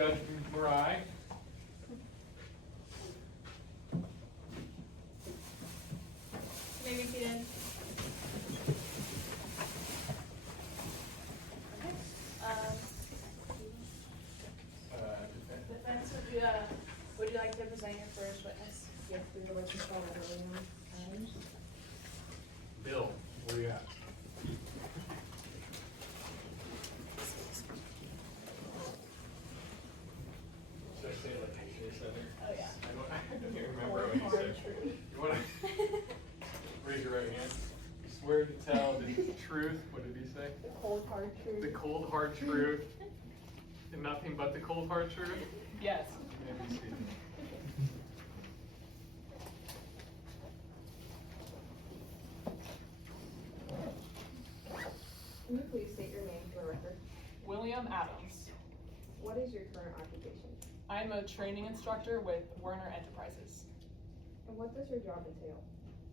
Judge Marai. You may be seated. Defense, would you like to present your first witness? Yes, we would like to call William Adams. Bill, where you at? Should I say it like I should have said it? Oh, yeah. I don't even remember what you said. You wanna raise your right hand? Swear to tell the truth, what did he say? The cold hard truth. The cold hard truth, and nothing but the cold hard truth? Yes. You may be seated. Can you please state your name for the record? William Adams. What is your current occupation? I'm a training instructor with Werner Enterprises. And what does your job entail?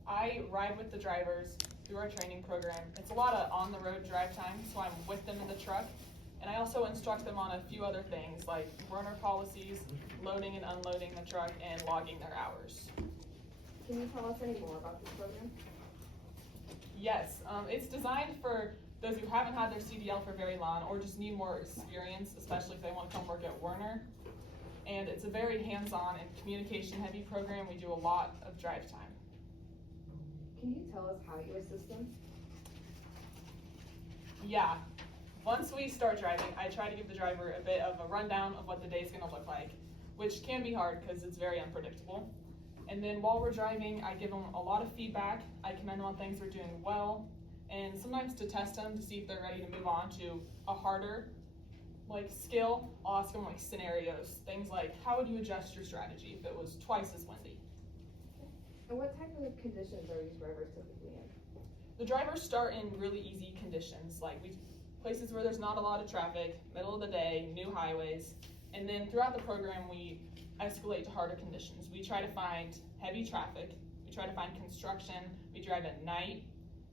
I ride with the drivers through our training program. It's a lot of on-the-road drive time, so I'm with them in the truck. And I also instruct them on a few other things like Werner policies, loading and unloading the truck, and logging their hours. Can you tell us any more about this program? Yes, it's designed for those who haven't had their CDL for very long or just need more experience, especially if they want to come work at Werner. And it's a very hands-on and communication-heavy program. We do a lot of drive time. Can you tell us how you assist them? Yeah, once we start driving, I try to give the driver a bit of a rundown of what the day's gonna look like, which can be hard because it's very unpredictable. And then while we're driving, I give them a lot of feedback. I commend them on things they're doing well, and sometimes to test them to see if they're ready to move on to a harder skill. I'll ask them scenarios, things like how would you adjust your strategy if it was twice as windy? And what type of conditions are these drivers typically in? The drivers start in really easy conditions, places where there's not a lot of traffic, middle of the day, new highways, and then throughout the program we escalate to harder conditions. We try to find heavy traffic, we try to find construction, we drive at night,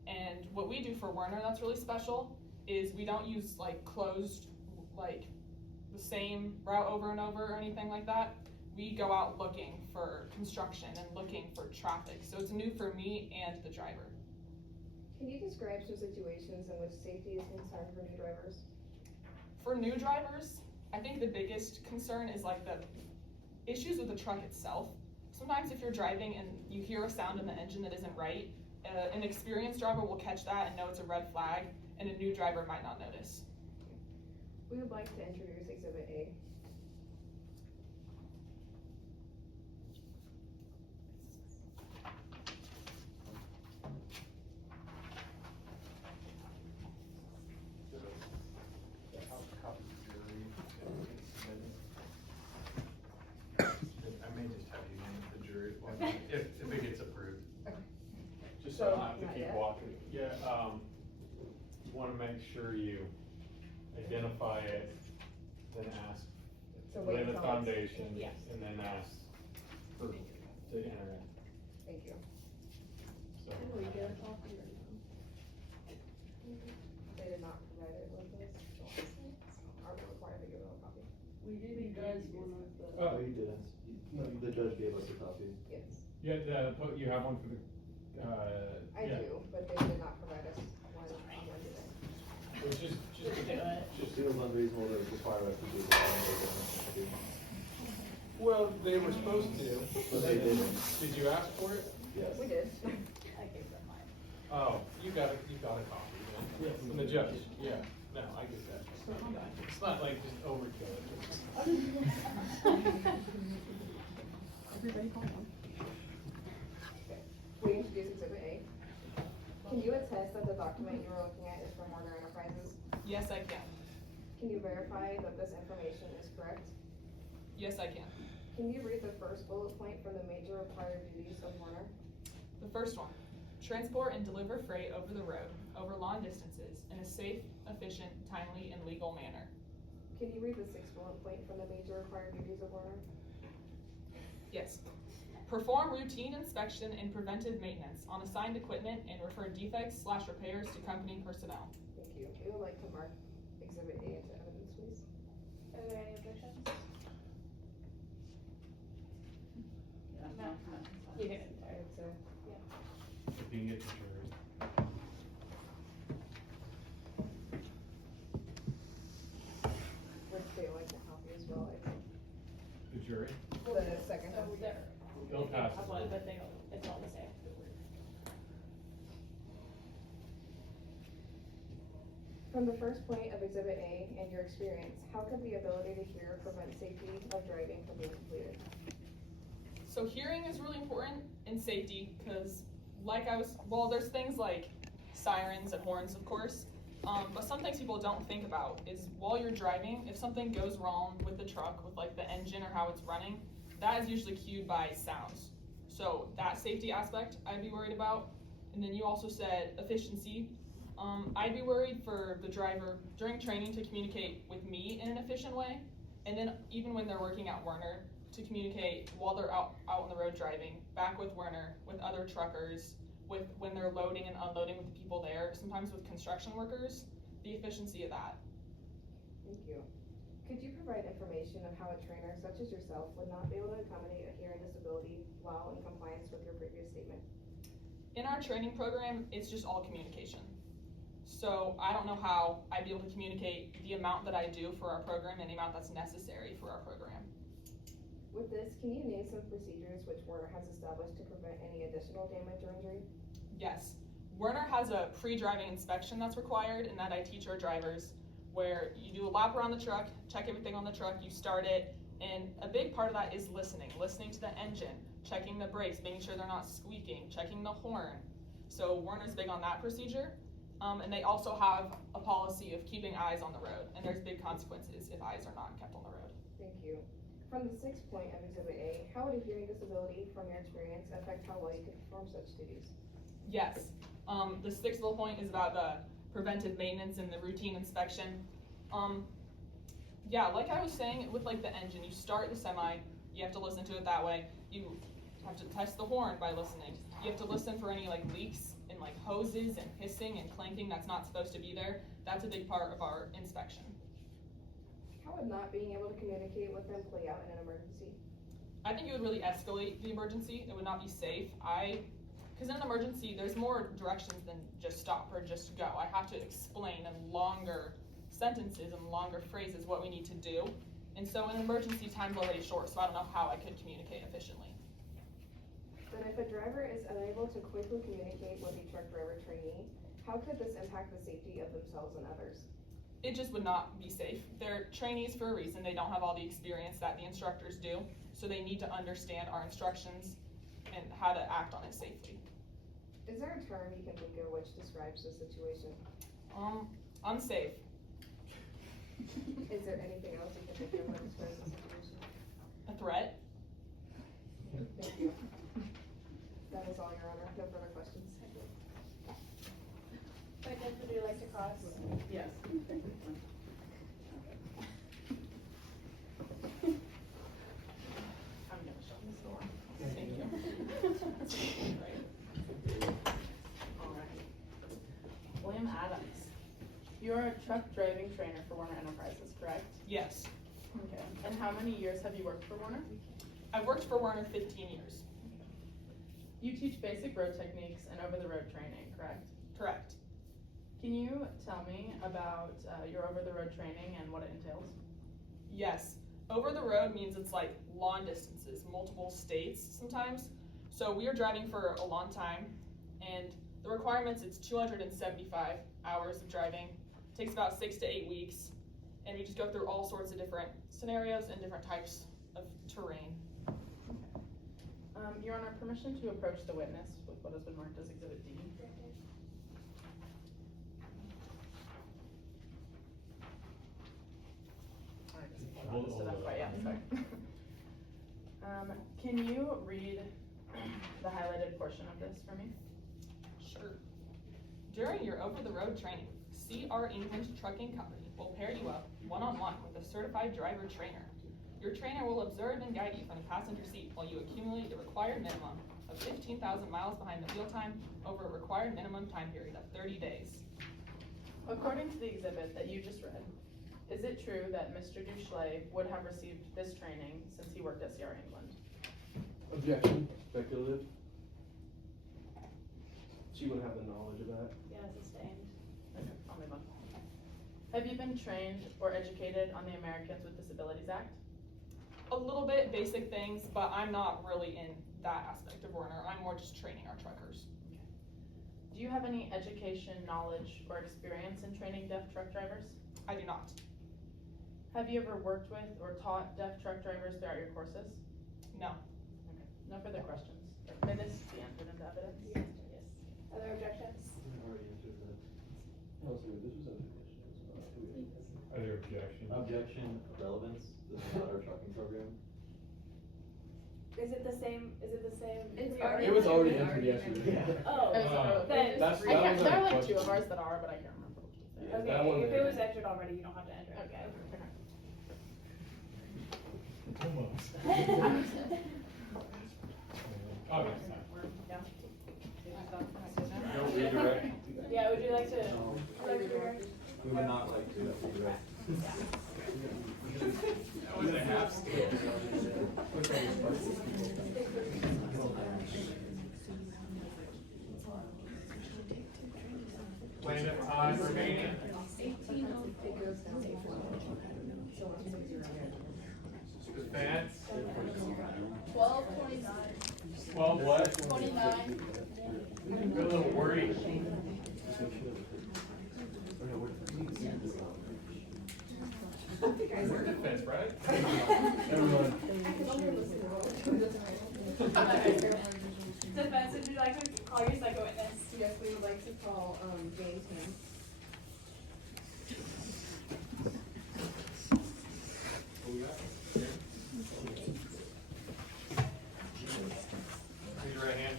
and what we do for Werner that's really special is we don't use closed, the same route over and over or anything like that. We go out looking for construction and looking for traffic, so it's new for me and the driver. Can you describe some situations in which safety is concerned for new drivers? For new drivers, I think the biggest concern is the issues with the truck itself. Sometimes if you're driving and you hear a sound in the engine that isn't right, an experienced driver will catch that and know it's a red flag, and a new driver might not notice. We would like to introduce Exhibit A. I may just have you name the jury if it gets approved. Just so I So, don't have to not keep yet. walking. Yeah, you wanna make sure you identify it, then ask, So wait lay the until it's- foundation, Yes. and then ask to enter in. Thank you. So, Did we get a copy or no? They did not provide it with us. Are we required to give them a copy? We did you guys one of the. Oh, you didn't. No, the judge gave us a copy. Yes, yeah, you have one for the, I yeah. do, but they did not provide us one on Monday. It's just It was unreasonable to require us to do the well, they were supposed to. But they didn't. Did you ask for it? Yes. We did. I gave them mine. Oh, you got a copy then? Yes. From the judge, yeah, no, I get that. It's not like just overkill. Everybody hold on. We introduce Exhibit A. Can you attest that the document you are looking at is from Werner Enterprises? Yes, I can. Can you verify that this information is correct? Yes, I can. Can you read the first bullet point from the major required duties of Werner? The first one, transport and deliver freight over the road, over long distances, in a safe, efficient, timely, and legal manner. Can you read the sixth bullet point from the major required duties of Werner? Yes. Perform routine inspection and preventive maintenance on assigned equipment and refer defects/repairs to company personnel. Thank you. We would like to mark Exhibit A into evidence, please. Are there any objections? can get the jury. Which they like to help you as well, I think. The jury? The second So one. there. They'll pass I it. want, but they don't, it's all the same. From the first point of Exhibit A and your experience, how could the ability to hear prevent safety of driving from being completed? So hearing is really important in safety because there's things like sirens and horns, of course, but some things people don't think about is while you're driving, if something goes wrong with the truck, with like the engine or how it's running, that is usually cued by sounds. So that safety aspect I'd be worried about. And then you also said efficiency. I'd be worried for the driver during training to communicate with me in an efficient way. And then even when they're working at Werner, to communicate while they're out on the road driving, back with Werner, with other truckers, with when they're loading and unloading with the people there, sometimes with construction workers, the efficiency of that. Thank you. Could you provide information of how a trainer such as yourself would not be able to accommodate a hearing disability while in compliance with your previous statement? In our training program, it's just all communication. So I don't know how I'd be able to communicate the amount that I do for our program and the amount that's necessary for our program. With this, can you name some procedures which Werner has established to prevent any additional damage or injury? Yes. Werner has a pre-driving inspection that's required and that I teach our drivers, where you do a lap around the truck, check everything on the truck, you start it, and a big part of that is listening to the engine, checking the brakes, making sure they're not squeaking, checking the horn. So Werner's big on that procedure. And they also have a policy of keeping eyes on the road, and there's big consequences if eyes are not kept on the road. Thank you. From the sixth point of Exhibit A, how would a hearing disability, from your experience, affect how well you could perform such duties? Yes. The sixth little point is about the preventive maintenance and the routine inspection. Yeah, like I was saying, with like the engine, you start the semi, you have to listen to it that way. You have to test the horn by listening. You have to listen for any like leaks and like hoses and hissing and clanking that's not supposed to be there. That's a big part of our inspection. How would not being able to communicate with them play out in an emergency? I think it would really escalate the emergency. It would not be safe. Because in an emergency, there's more directions than just stop or just go. I have to explain in longer sentences and longer phrases what we need to do. And so in an emergency, time's already short, so I don't know how I could communicate efficiently. Then if a driver is unable to quickly communicate with a truck driver trainee, how could this impact the safety of themselves and others? It just would not be safe. They're trainees for a reason. They don't have all the experience that the instructors do, so they need to understand our instructions and how to act on it safely. Is there a term you can think of which describes the situation? Unsafe. Is there anything else you can think of that describes the situation? A threat. Thank you. That is all, Your Honor. No further questions. Witness, would you like to cross? Yes. I'm gonna shut this door. Thank you. Alright. William Adams, you're a truck driving trainer for Werner Enterprises, correct? Yes. Okay. And how many years have you worked for Werner? I've worked for Werner 15 years. You teach basic road techniques and over-the-road training, correct? Correct. Can you tell me about your over-the-road training and what it entails? Yes. Over the road means it's like long distances, multiple states sometimes. So we are driving for a long time, and the requirements, it's 275 hours of driving. It takes about 6 to 8 weeks, and we just go through all sorts of different scenarios and different types of terrain. Your Honor, permission to approach the witness with what has been marked as Exhibit D. Hold Stood up it quite up. yet, sorry. Can you read the highlighted portion of this for me? Sure. During your over-the-road training, C.R. England Trucking Company will pair you up one-on-one with a certified driver trainer. Your trainer will observe and guide you from the passenger seat while you accumulate the required minimum of 15,000 miles behind the wheel time over a required minimum time period of 30 days. According to the exhibit that you just read, is it true that Mr. Duchley would have received this training since he worked at C.R. England? Objection, speculative. She would have the knowledge of that. Yeah, sustained. Okay, I'll move on. Have you been trained or educated on the Americans with Disabilities Act? A little bit basic things, but I'm not really in that aspect of Werner. I'm more just training our truckers. Do you have any education, knowledge, or experience in training deaf truck drivers? I do not. Have you ever worked with or taught deaf truck drivers throughout your courses? No. Okay, no further questions. May this be entered into evidence? Yes. Other objections? I already answered that. No, sorry, this was objection. Other objections? Objection, relevance, this is not our trucking program. Is it the same? It's It was already entered yesterday. Oh, then, That's- I can't, was there our are like two of question. ours that are, but I can't remember which ones they are. Yeah, that one okay, if there. it was entered already, you don't have to enter it again. Almost. Oh, that's fine. Yeah. No redirect. Yeah, would you like to? No. Redirect? We would not like to redirect. That was a half step. Plan of time remaining. Advance. 12:29. 12 what? 29. You're a little worried. We're defense, right? Everyone. Defense, would you like to call your second witness? Yes, we would like to call, James Ham. Raise your right hand.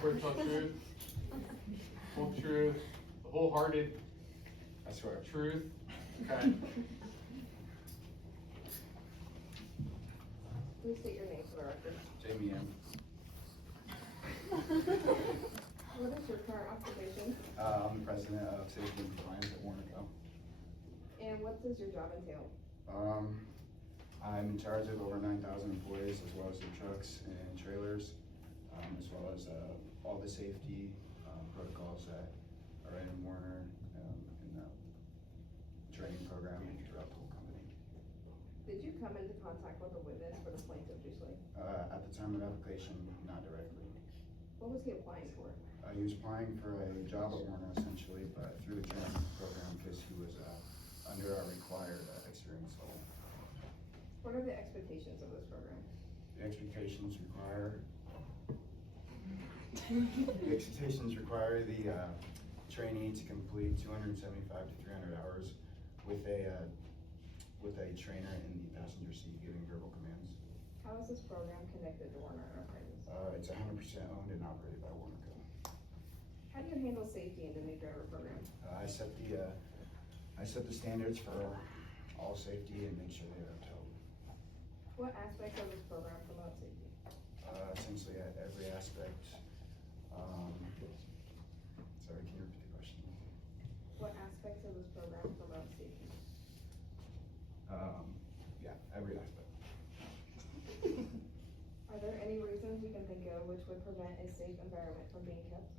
Swear to tell truth, full truth, the wholehearted. I swear. Truth. Okay. Please state your name for the record. Jamie M. What is your current occupation, I'm the president of Safety and Compliance at Warnaco. and what does your job entail? I'm in charge of over 9,000 employees, as well as their trucks and trailers, as well as all the safety protocols that are in Warner in the training program throughout the whole company. Did you come into contact with a witness for the plaintiff, Juiceley? At the time of application, not directly. What was he applying for? He was applying for a job at Warner essentially, but through the training program because he was under our required experience level. What are the expectations of this program? The expectations require the trainee to complete 275 to 300 hours with a trainer in the passenger seat giving verbal commands. How is this program connected to Warner Enterprises? It's 100% owned and operated by Warnaco. How do you handle safety in the new driver program? I set the standards for all safety and make sure they are upheld. What aspects of this program promote safety? Essentially at every aspect. Sorry, can you repeat the question? What aspects of this program promote safety? Yeah, every aspect. Are there any reasons you can think of which would prevent a safe environment from being kept?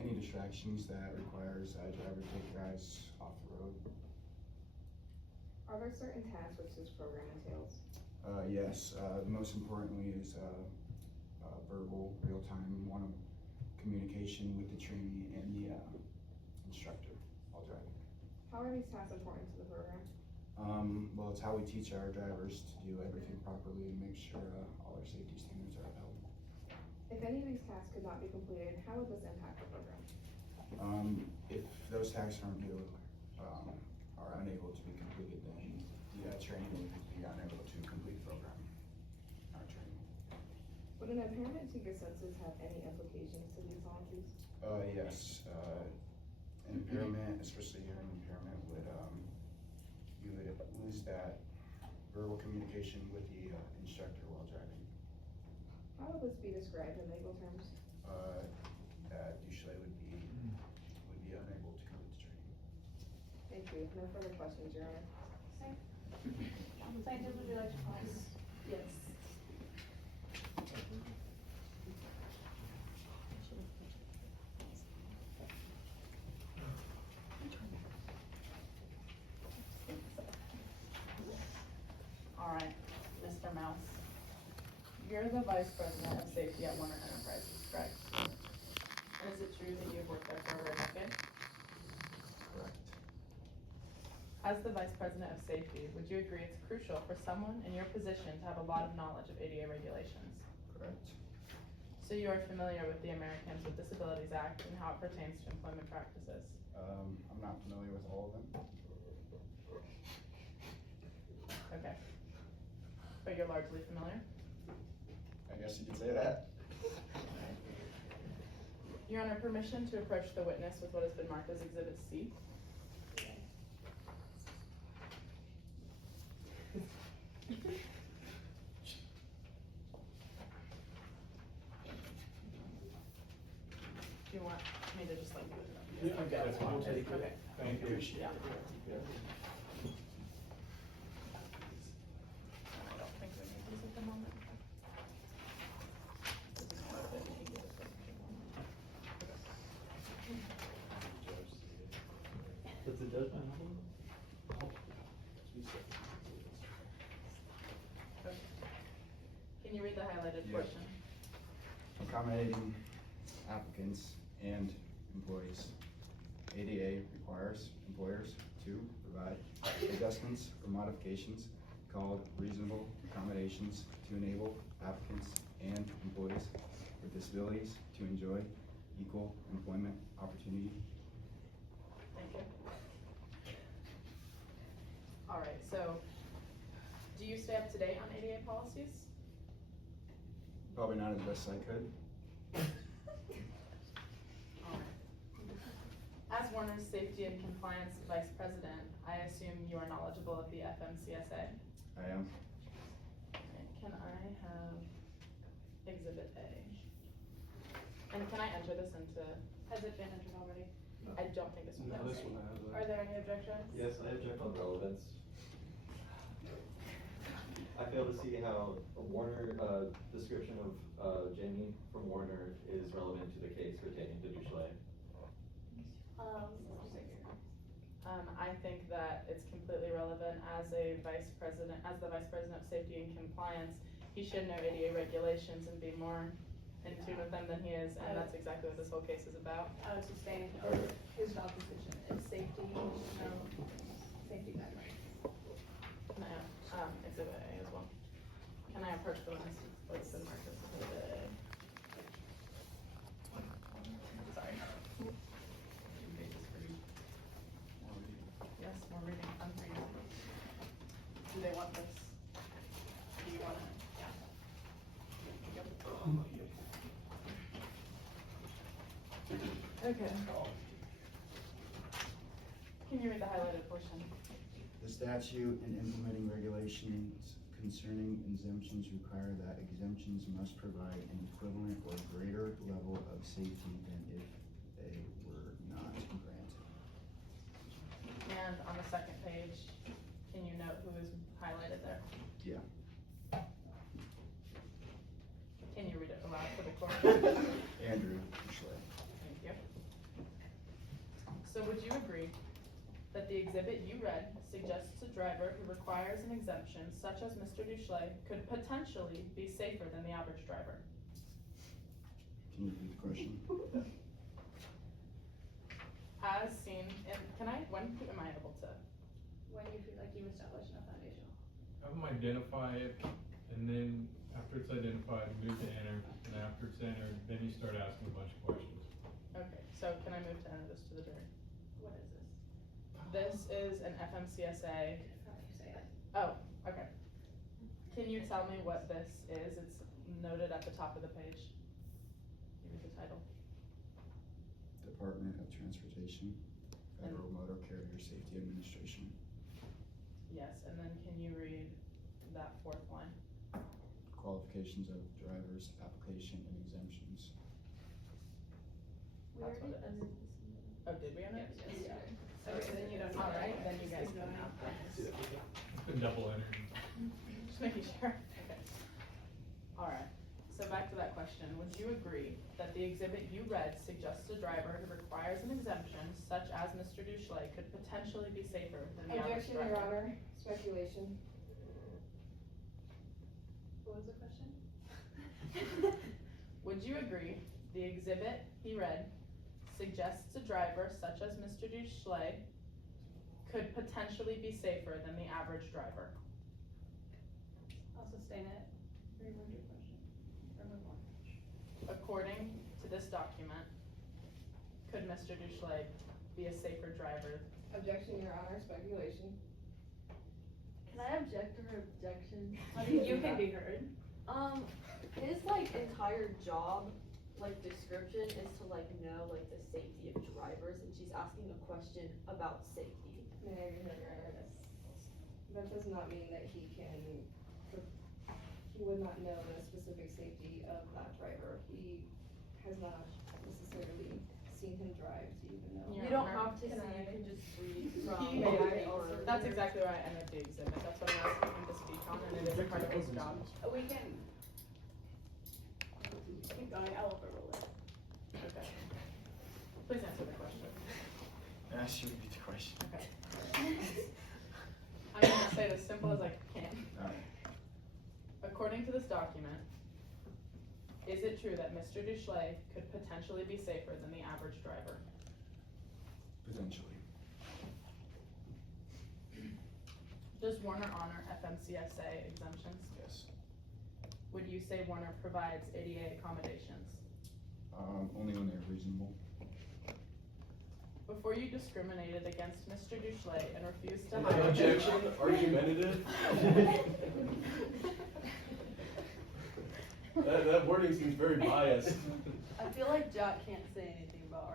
Any distractions that requires a driver to take guys off the road. Are there certain tasks which this program entails? Yes, most importantly is verbal, real-time, communication with the trainee and the instructor while driving. How are these tasks important to the program? Well, it's how we teach our drivers to do everything properly and make sure all our safety standards are upheld. If any of these tasks could not be completed, how would this impact the program? If those tasks are unable to be completed, then the trainee will be unable to complete the program. Our training. Would an impairment to your senses have any implications to these policies? Yes, an impairment, especially hearing impairment, you would lose that verbal communication with the instructor while driving. How would this be described in legal terms? That Duchelay would be unable to complete the training. Thank you. No further questions, Your Honor. Plaintiff, would you like to pause? Yes. you're the vice president of safety at Warner Enterprises, correct? And is it true that you've worked there for over a decade? Correct. As the vice president of safety, would you agree it's crucial for someone in your position to have a lot of knowledge of ADA regulations? Correct. So you are familiar with the Americans with Disabilities Act and how it pertains to employment practices? I'm not familiar with all of them. Okay. But you're largely familiar? I guess you could say that. Your Honor, permission to approach the witness with what has been marked as Exhibit C? Do you want me to just like do it? Yeah, that's fine. Okay. Thank you. Yeah. I don't think we need these at the moment. Does the judge have one? Can you read the highlighted Yeah. portion? Accommodating applicants and employees. ADA requires employers to provide adjustments or modifications called reasonable accommodations to enable applicants and employees with disabilities to enjoy equal employment opportunity. Thank you. All right, so do you stay up to date on ADA policies? Probably not as best I could. All right. As Warner's Safety and Compliance Vice President, I assume you are knowledgeable of the FMCSA. I am. Okay, can I have Exhibit A? And can I enter this into, Has it been entered already? I don't think this one No, has. this one has Are there any objections? Yes, I object on relevance. I fail to see how a Warner, description of, Jamie from Warner is relevant to the case pertaining to Duchelay. I think that it's completely relevant as a vice president, as the vice president of safety and compliance. He should know ADA regulations and be more in tune with them than he is, and that's exactly what this whole case is about. I would sustain, or his job position is safety, no, safety guidelines. Can I have, Exhibit A as well? Can I approach the witness with the markers Exhibit A? Sorry. Yes, more reading, I'm reading. Do they want this? Do you want it? Yeah. Yep. Okay. Can you read the highlighted portion? The statute and implementing regulations concerning exemptions require that exemptions must provide an equivalent or greater level of safety than if they were not granted. And on the second page, can you note who is highlighted there? Yeah. Can you read it aloud for the court? Andrew Duchelay. Thank you. So would you agree that the exhibit you read suggests a driver who requires an exemption, such as Mr. Duchelay, could potentially be safer than the average driver? Can you repeat the question? As seen in, when am I able to? When you feel like you've established enough foundation. Have them identify it, and then after it's identified, move to enter, and after it's entered, then you start asking a bunch of questions. Okay, so can I move to enter this to the jury? What is this? This is an FMCSA. How do you say it? Oh, okay. Can you tell me what this is? It's noted at the top of the page. Give me the title. Department of Transportation, Federal Motor Carrier Safety Administration. Yes, and then can you read that fourth line? Qualifications of drivers, application and exemptions. That's what it is. Oh, did we enter it? Yes. Okay, then you don't. All right, then you guys can now. It's been double entered. Just making sure. Okay. All right. So back to that question. Would you agree that the exhibit you read suggests a driver who requires an exemption, such as Mr. Duchelay, could potentially be safer than the average Objection, driver? Your Honor, speculation. What was the question? Would you agree the exhibit he read suggests a driver such as Mr. Duchley could potentially be safer than the average driver? I'll sustain it. Reword your question. Or move on. According to this document, could Mr. Duchley be a safer driver? Objection, Your Honor, speculation. Can I object to her objection? You can be heard. His like entire job, like description is to like know like the safety of drivers, and she's asking a question about safety. May I be heard, Your Honor? That does not mean that he would not know the specific safety of that driver. He has not necessarily seen him drive to even know. Yeah. You don't Honor. have to see, you can just read from. He- or. That's exactly why I entered the exhibit, that's what I'm asking him to speak on, and it is a part of his job. We can keep going, I'll overrule it. Okay. Please answer the question. Should repeat the question. Okay. I'm gonna say it as simple as I can. Alright. According to this document, is it true that Mr. Duchley could potentially be safer than the average driver? Potentially. Does Warner honor FMCSA exemptions? Yes. Would you say Warner provides ADA accommodations? Only when they're reasonable. Before you discriminated against Mr. Duchley and refused to hire. Objection, argumentative. That wording seems very biased. I feel like Jack can't say anything about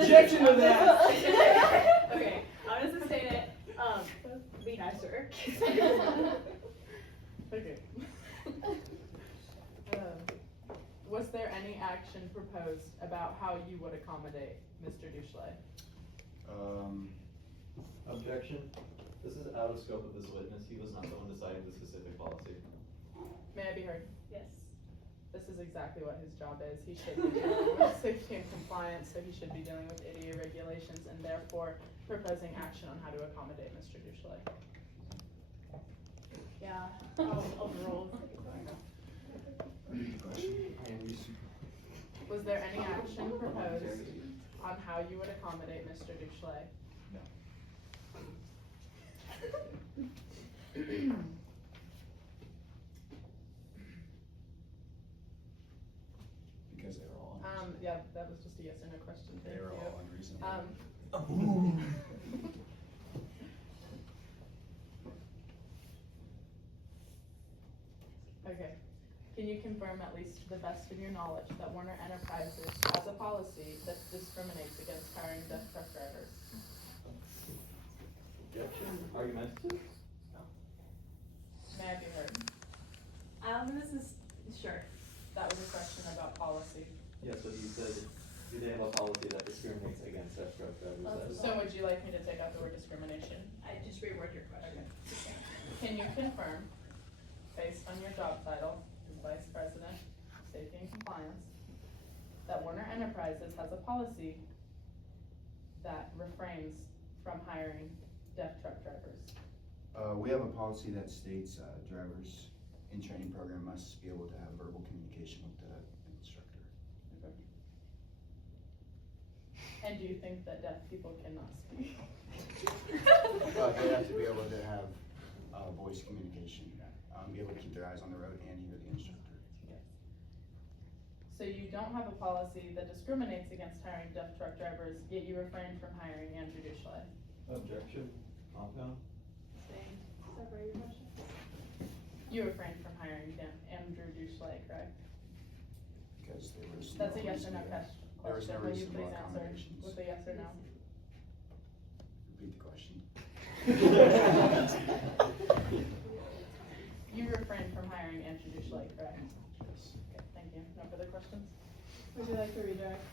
Objection to that. Okay, I'm gonna sustain it, be nicer. Okay. Was there any action proposed about how you would accommodate Mr. Duchley? Objection. This is out of scope of this witness. He was not the one deciding the specific policy. May I be heard? Yes. This is exactly what his job is. He should be dealing with safety and compliance, so he should be dealing with ADA regulations and therefore proposing action on how to accommodate Mr. Duchley. Yeah, I'll overrule. Repeat the question. Was there any action proposed on how you would accommodate Mr. Duchley? No. Because they were all unreasonable. Yeah, that was just a yes or no question, thank They were you. all unreasonable. Okay, can you confirm at least to the best of your knowledge that Warner Enterprises has a policy that discriminates against hiring deaf truck drivers? Objection, argumentative. May I be heard? This is, sure. That was a question about policy. Yes, but you said, do they have a policy that discriminates against deaf truck drivers? So would you like me to take out the word discrimination? I just reword your question. Can you confirm, based on your job title as Vice President, Safety and Compliance, that Warner Enterprises has a policy that refrains from hiring deaf truck drivers? We have a policy that states, drivers in training program must be able to have verbal communication with the instructor. And do you think that deaf people cannot speak? But they have to be able to have, voice communication, be able to keep their eyes on the road and hear the instructor. Yes. So you don't have a policy that discriminates against hiring deaf truck drivers, yet you refrain from hiring Andrew Duchley? Objection, compound. Separate your question. You refrain from hiring Andrew Duchley, correct? Because there was no That's a yes or no reasonable- question. There was no Will you reasonable please answer accommodations. with a yes or no? Repeat the question. You refrain from hiring Andrew Duchley, correct? Yes. Okay, thank you. No further questions? Would you like to redirect?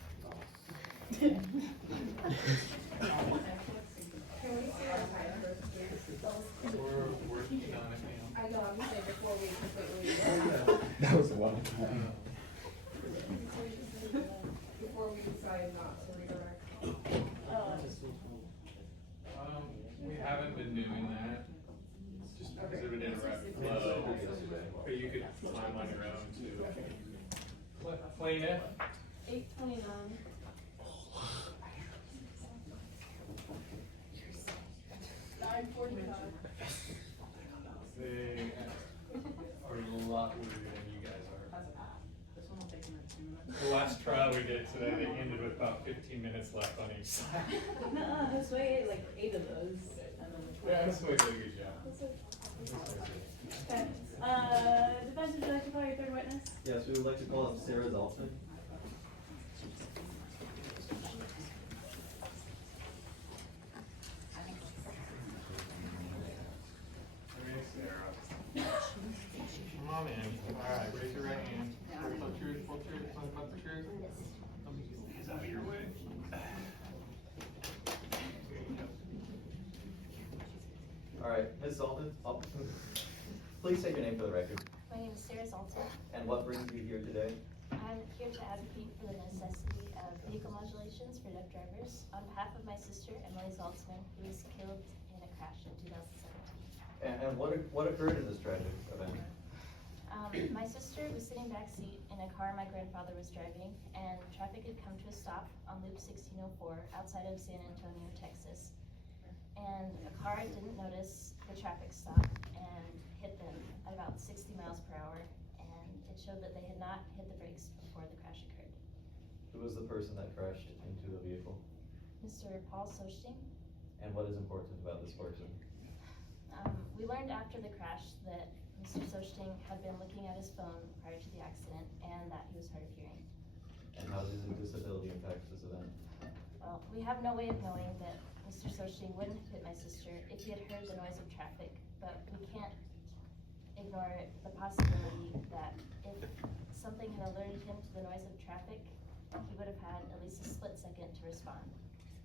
Can we see our time first, please? We're working on it now. I know, I'm just saying before we completely, That was a lot of time. before we decide not to redirect. We haven't been doing that, just because it would interrupt flow, but you could plaintiff. 829. They are a lot weirder than you guys are. This one will take me like 2 minutes. The last trial we did today, they ended with about 15 minutes left on each side. Nuh-uh, that's why I ate like 8 of those. Yeah, that's what did a good job. Okay. Defense, would you like to call your third witness? Yes, we would like to call up Sarah Zaltzman. Hey, Sarah. Come on in. All right, raise your right hand. Truth, whole truth, whole truth, nothing but the truth. Get out of your way. All right, Ms. Zaltzman, please state your name for the record. My name is Sarah Zalton. And what brings you here today? I'm here to advocate for the necessity of vehicle modulations for deaf drivers on behalf of my sister, Emily Zaltzman, who was killed in a crash in 2017. And what occurred in this tragic event? My sister was sitting backseat in a car my grandfather was driving, and traffic had come to a stop on Loop 1604 outside of San Antonio, Texas. And a car didn't notice the traffic stop and hit them at about 60 miles per hour, and it showed that they had not hit the brakes before the crash occurred. Who was the person that crashed into the vehicle? Mr. Paul Sochting. And what is important about this person? We learned after the crash that Mr. Sochting had been looking at his phone prior to the accident and that he was hard of hearing. And how does his disability impact this event? Well, we have no way of knowing that Mr. Sochting wouldn't have hit my sister if he had heard the noise of traffic, but we can't ignore the possibility that if something had alerted him to the noise of traffic, he would have had at least a split second to respond.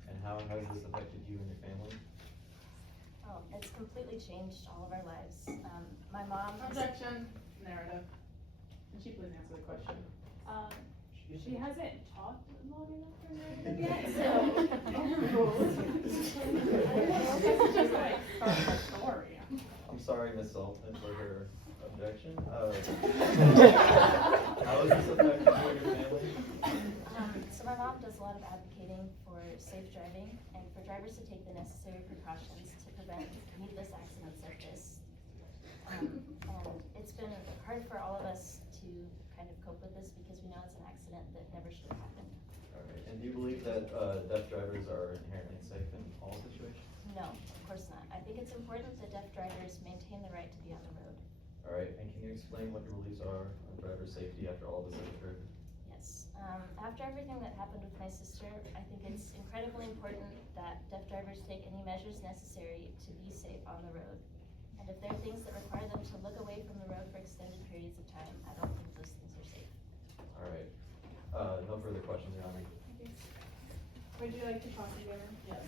And how has this affected you and your family? Oh, it's completely changed all of our lives. My mom. Objection, narrative. Can she please answer the question? She hasn't talked long enough for narrative Yeah, yet, This is just like part of the story. I'm sorry, Ms. Zaltzman, for her objection. How has this affected you and your family? So my mom does a lot of advocating for safe driving and for drivers to take the necessary precautions to prevent needless accidents like this. And it's been hard for all of us to kind of cope with this because we know it's an accident that never should have happened. All right, and do you believe that deaf drivers are inherently safe in all situations? No, of course not. I think it's important that deaf drivers maintain the right to be on the road. All right, and can you explain what your beliefs are on driver safety after all this has occurred? Yes. After everything that happened with my sister, I think it's incredibly important that deaf drivers take any measures necessary to be safe on the road. And if there are things that require them to look away from the road for extended periods of time, I don't think those things are safe. All right, no further questions, Your Honor. Would you like to talk again? Yes.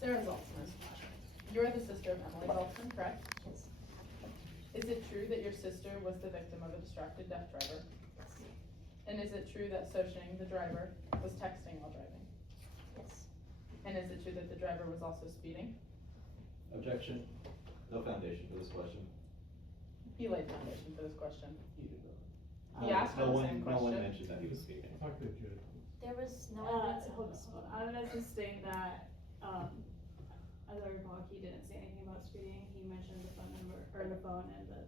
Sarah Zaltzman, you're the sister of Emily Zaltzman, correct? Yes. Is it true that your sister was the victim of a distracted deaf driver? Yes. And is it true that Sochting, the driver, was texting while driving? Yes. And is it true that the driver was also speeding? Objection. No foundation for this question. He laid foundation for this question. He did not. He asked her the same No one question. mentioned that he was speaking. There was no evidence of Hold this. on, I'm gonna sustain that, as I recall, he didn't say anything about speeding, he mentioned the phone number, or the phone and the,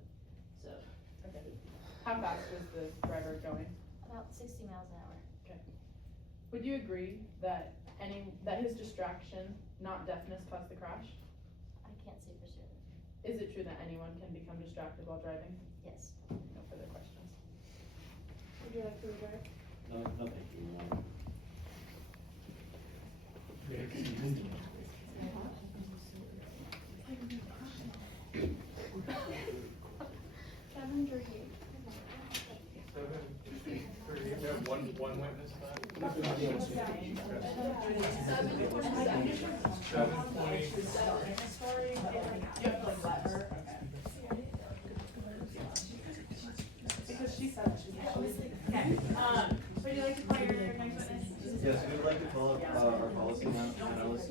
so. Okay. How fast was the driver going? About 60 miles an hour. Okay. Would you agree that that his distraction, not deafness, caused the crash? I can't say for certain. Is it true that anyone can become distracted while driving? Yes. No further questions. Would you like to revert? No, thank you, Your Honor. Kevin Drake. You have one witness left? 7:20. You have to like let her? Because she said that she's. Okay, would you like to call your next witness? Yes, we would like to call up our policy analyst.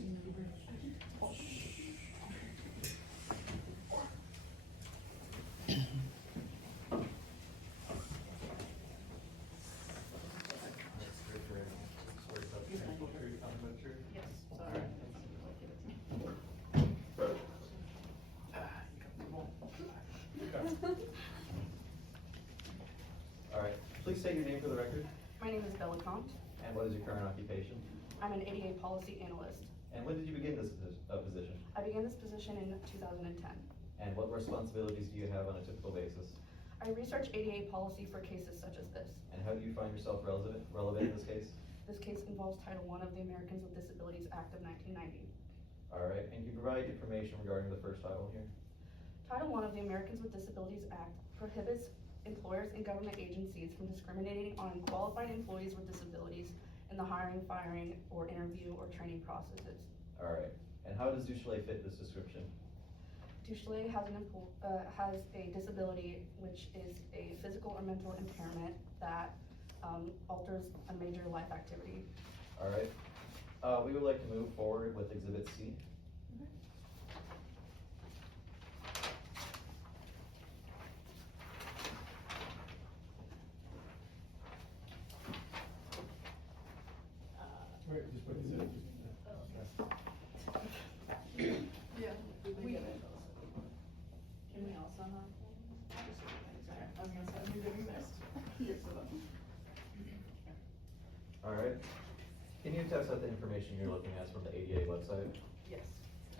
state your name for the record? My name is Bella Comte. And what is your current occupation? I'm an ADA policy analyst. And when did you begin this position? I began this position in 2010. And what responsibilities do you have on a typical basis? I research ADA policy for cases such as this. And how do you find yourself relevant in this case? This case involves Title I of the Americans with Disabilities Act of 1990. All right, and can you provide information regarding the first title here? Title I of the Americans with Disabilities Act prohibits employers and government agencies from discriminating on qualified employees with disabilities in the hiring, firing, or interview or training processes. All right, and how does Duchelet fit this description? Duchelet has a disability which is a physical or mental impairment that alters a major life activity. All right, we would like to move forward with Exhibit C. Wait, just what is it? Can we also have? Sorry, I was gonna say, who did we miss? Here's the one. All right, can you attest that the information you're looking at is from the ADA website? Yes.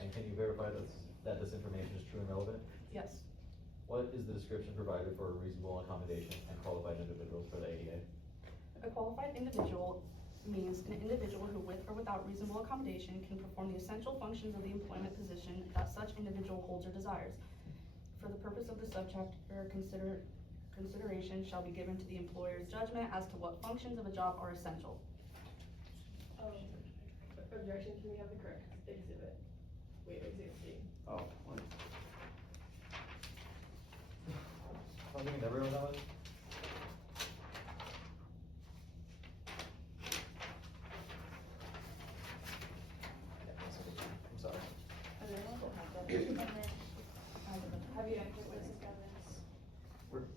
And can you verify that this information is true and relevant? Yes. What is the description provided for a reasonable accommodation and qualified individuals for the ADA? A qualified individual means an individual who with or without reasonable accommodation can perform the essential functions of the employment position that such individual holds or desires. For the purpose of the subchapter, consideration shall be given to the employer's judgment as to what functions of a job are essential. Objection, can we have the correct exhibit? Wait, exhibit C. Oh, what? Oh, you never wrote that one? I'm sorry. Are there any? And then, Have you entered this as evidence?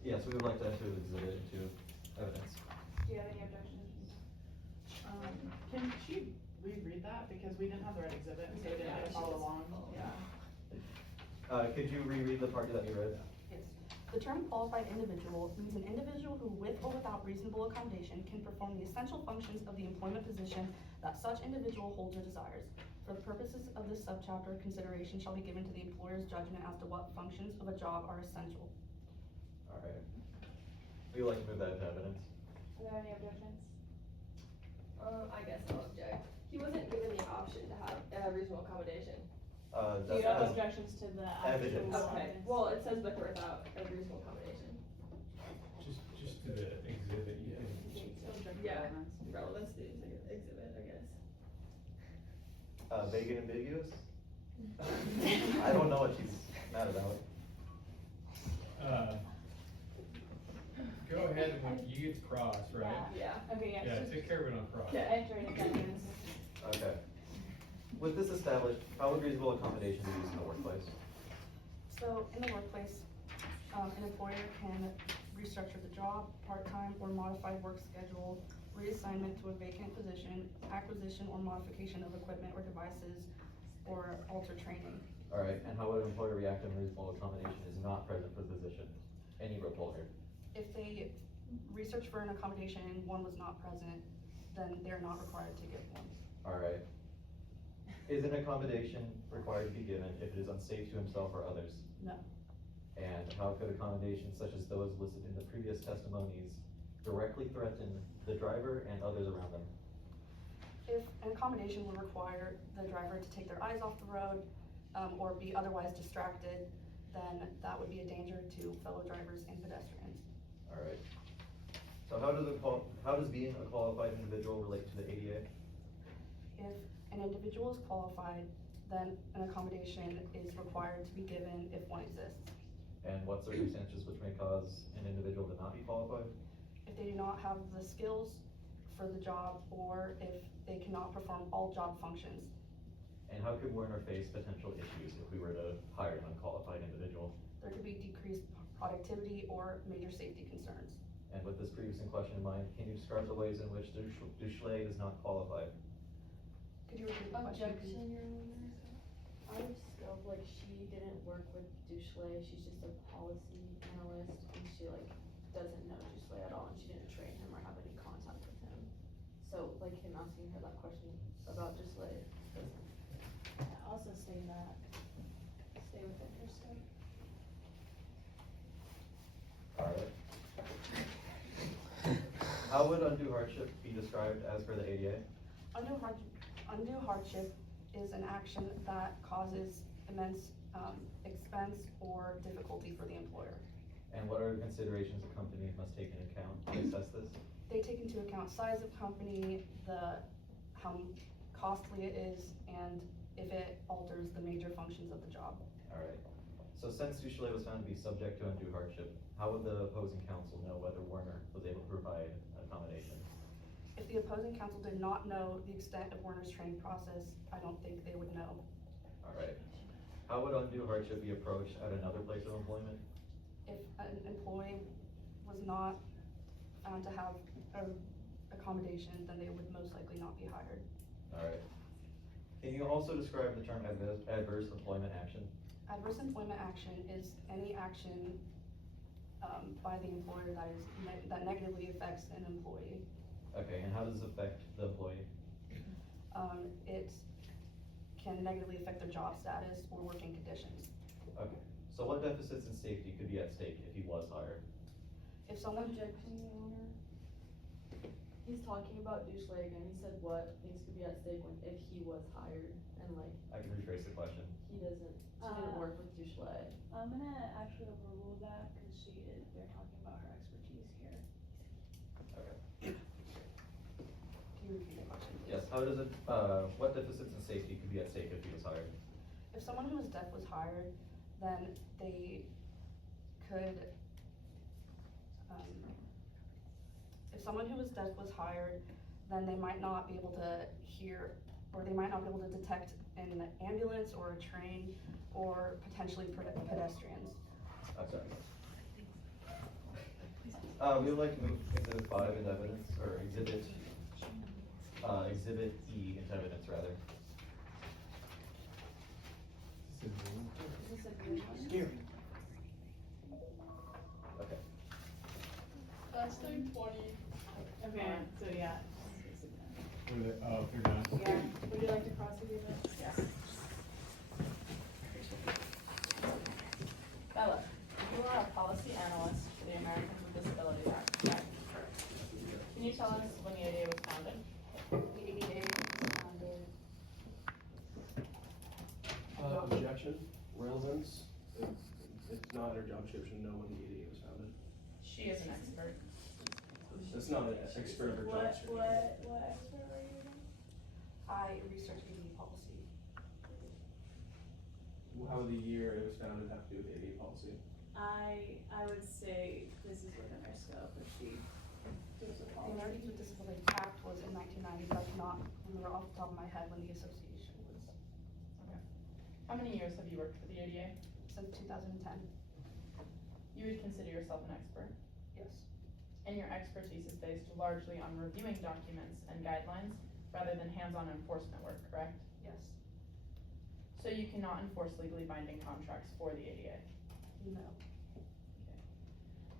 Yes, we would like to enter the exhibit into evidence. Do you have any objections? Can she reread that, because we didn't have the right exhibit, so we didn't get to follow along, yeah. Could you reread the part that you read? Yes. The term qualified individual means an individual who with or without reasonable accommodation can perform the essential functions of the employment position that such individual holds or desires. For the purposes of this subchapter, consideration shall be given to the employer's judgment as to what functions of a job are essential. All right. We would like to move that into evidence. Are there any objections? I guess I'll object. He wasn't given the option to have a reasonable accommodation. Do you have objections to the Evidence. actual Okay, evidence? well, it says with or without a reasonable accommodation. Just to the exhibit, yeah. Yeah, relevance to the exhibit, I guess. Vague and ambiguous? I don't know what she's mad about. Go ahead and when you get to cross, right? Yeah. Okay, yes. Yeah, take care of it on cross. Enter into evidence. Okay. With this established, how would reasonable accommodation be used in the workplace? So in the workplace, an employer can restructure the job, part-time or modified work schedule, reassignment to a vacant position, acquisition or modification of equipment or devices, or alter training. All right, and how would an employer react when reasonable accommodation is not present for the position? Any employer? If they research for an accommodation and one was not present, then they're not required to give one. All right. Is an accommodation required to be given if it is unsafe to himself or others? No. And how could accommodations such as those listed in the previous testimonies directly threaten the driver and others around them? If an accommodation would require the driver to take their eyes off the road, or be otherwise distracted, then that would be a danger to fellow drivers and pedestrians. All right. So how does being a qualified individual relate to the ADA? If an individual is qualified, then an accommodation is required to be given if one exists. And what circumstances which may cause an individual to not be qualified? If they do not have the skills for the job, or if they cannot perform all job functions. And how could Werner face potential issues if we were to hire an unqualified individual? There could be decreased productivity or major safety concerns. And with this previous question in mind, can you describe the ways in which Duchelet is not qualified? Could you repeat the question? Objection, Your Honor. I just feel like she didn't work with Duchelet, she's just a policy analyst, and she like doesn't know Duchelet at all, and she didn't train him asking her that question about just like, Also stay within her scope. Alright. How would undue hardship be described as per the ADA? Undue hardship is an action that causes immense expense or difficulty for the employer. And what are the considerations a company must take into account to assess this? They take into account size of company, how costly it is, and if it alters the major functions of the job. Alright. So since Duchesne was found to be subject to undue hardship, how would the opposing counsel know whether Warner was able to provide accommodation? If the opposing counsel did not know the extent of Warner's training process, I don't think they would know. Alright. How would undue hardship be approached at another place of employment? If an employee was not found to have accommodation, then they would most likely not be hired. Alright. Can you also describe the term adverse employment action? Adverse employment action is any action by the employer that negatively affects an employee. Okay, and how does it affect the employee? It can negatively affect their job status or working conditions. Okay, so what deficits in safety could be at stake if he was hired? If someone, objection, Your Honor. He's talking about Duchesne and he said what things could be at stake when, if he was hired, and like, I can rephrase the question. he didn't work with Duchesne. I'm gonna actually overrule that, cause they're talking about her expertise here. Okay. can you repeat the question, please? Yes, how does it, what deficits in safety could be at stake if he was hired? If someone who was deaf was hired, then they could, if someone who was deaf was hired, then they might not be able to hear, or they might not be able to detect an ambulance or a train, or potentially pedestrians. Okay. We would like to move exhibit 5 into evidence, or exhibit E into evidence, rather. Okay. That's like 20. Okay, so yeah. Oh, you're done? Yeah, would you like to prosecute this? Yes. Bella, you are a policy analyst for the Americans with Disabilities Act. Can you tell us when the ADA was founded? The ADA was founded, Objection, relevance, it's not in her job description, know when the ADA was founded. She is an expert. That's not an expert of her job description. What expert were you using? I researched ADA policy. How would the year it was founded have to do with ADA policy? I would say this is within her scope, if she does a The policy. Americans with Disabilities Act was in 1990, but I cannot remember off the top of my head when the association was, How many years have you worked for the ADA? since 2010, You would consider yourself an expert, yes. and your expertise is based largely on reviewing documents and guidelines rather than hands-on enforcement work, correct? Yes. So you cannot enforce legally binding contracts for the ADA. No.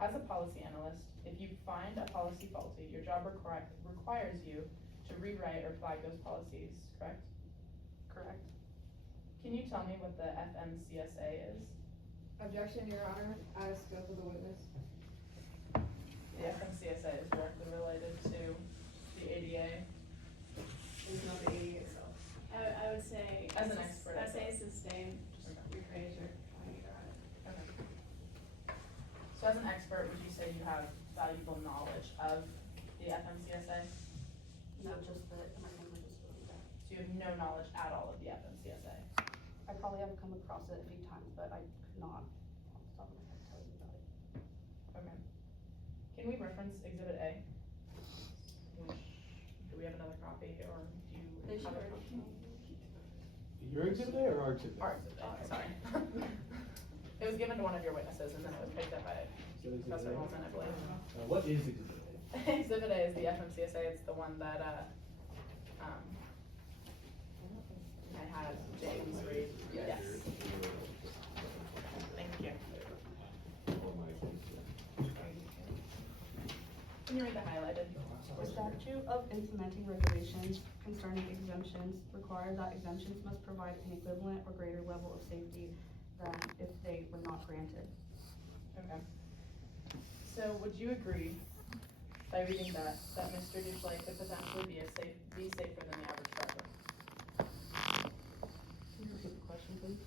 As a policy analyst, if you find a policy faulty, your job requires you to rewrite or flag those policies, correct? Correct. Can you tell me what the FMCSA is? Objection, Your Honor, out of scope of the witness. The FMCSA is directly related to the ADA. It's not the ADA itself. I would say. As an expert, I Essay thought. sustained, just rephrase your point either on it. Okay. So as an expert, would you say you have valuable knowledge of the FMCSA? No, just the American with Disabilities Act. So you have no knowledge at all of the FMCSA? I probably have come across it a few times, but I could not, off the top of my head, tell you about it. Okay. Can we reference Exhibit A? Do we have another copy, or do you They have should a already copy? Your exhibit A or our exhibit A? Our Exhibit A, sorry. It was given to one of your witnesses, and then it was picked up by So exhibit Professor A? Holman, I believe. What is exhibit A? Exhibit A is the FMCSA, it's the one that, I had James read. Yes. Thank you. Can you read the highlighted? The statute of implementing regulations concerning exemptions require that exemptions must provide an equivalent or greater level of safety than if they were not granted. Okay. So would you agree, by reading that Mr. Duflay could potentially be safer than the average driver? Can you repeat the question, please?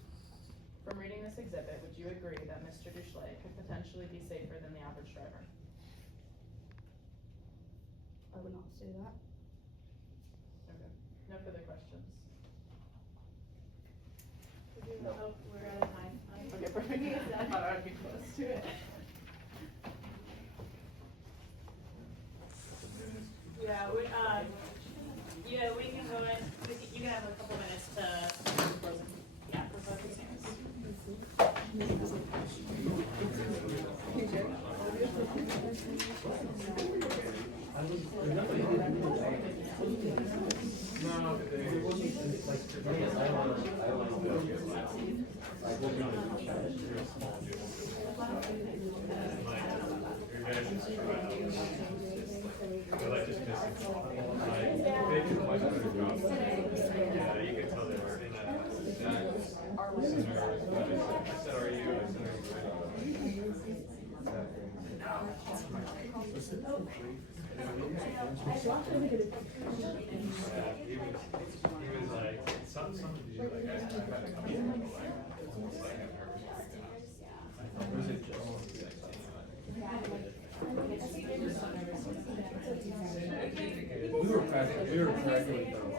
From reading this exhibit, would you agree that Mr. Duflay could potentially be safer than the average driver? I would not say that. Okay. No further questions? Oh, we're out of time. Okay, perfect. I thought I would be close to it. Yeah, we can go in, you can have a couple minutes to, yeah, for closing statements. No, like just missing. They did a much better job. Yeah, you could tell they were in that scenario. I said, are you? I said, he was like, some of these, like, I've had a couple of people, like, almost like a nervous breakdown. Was it just? We were practically done.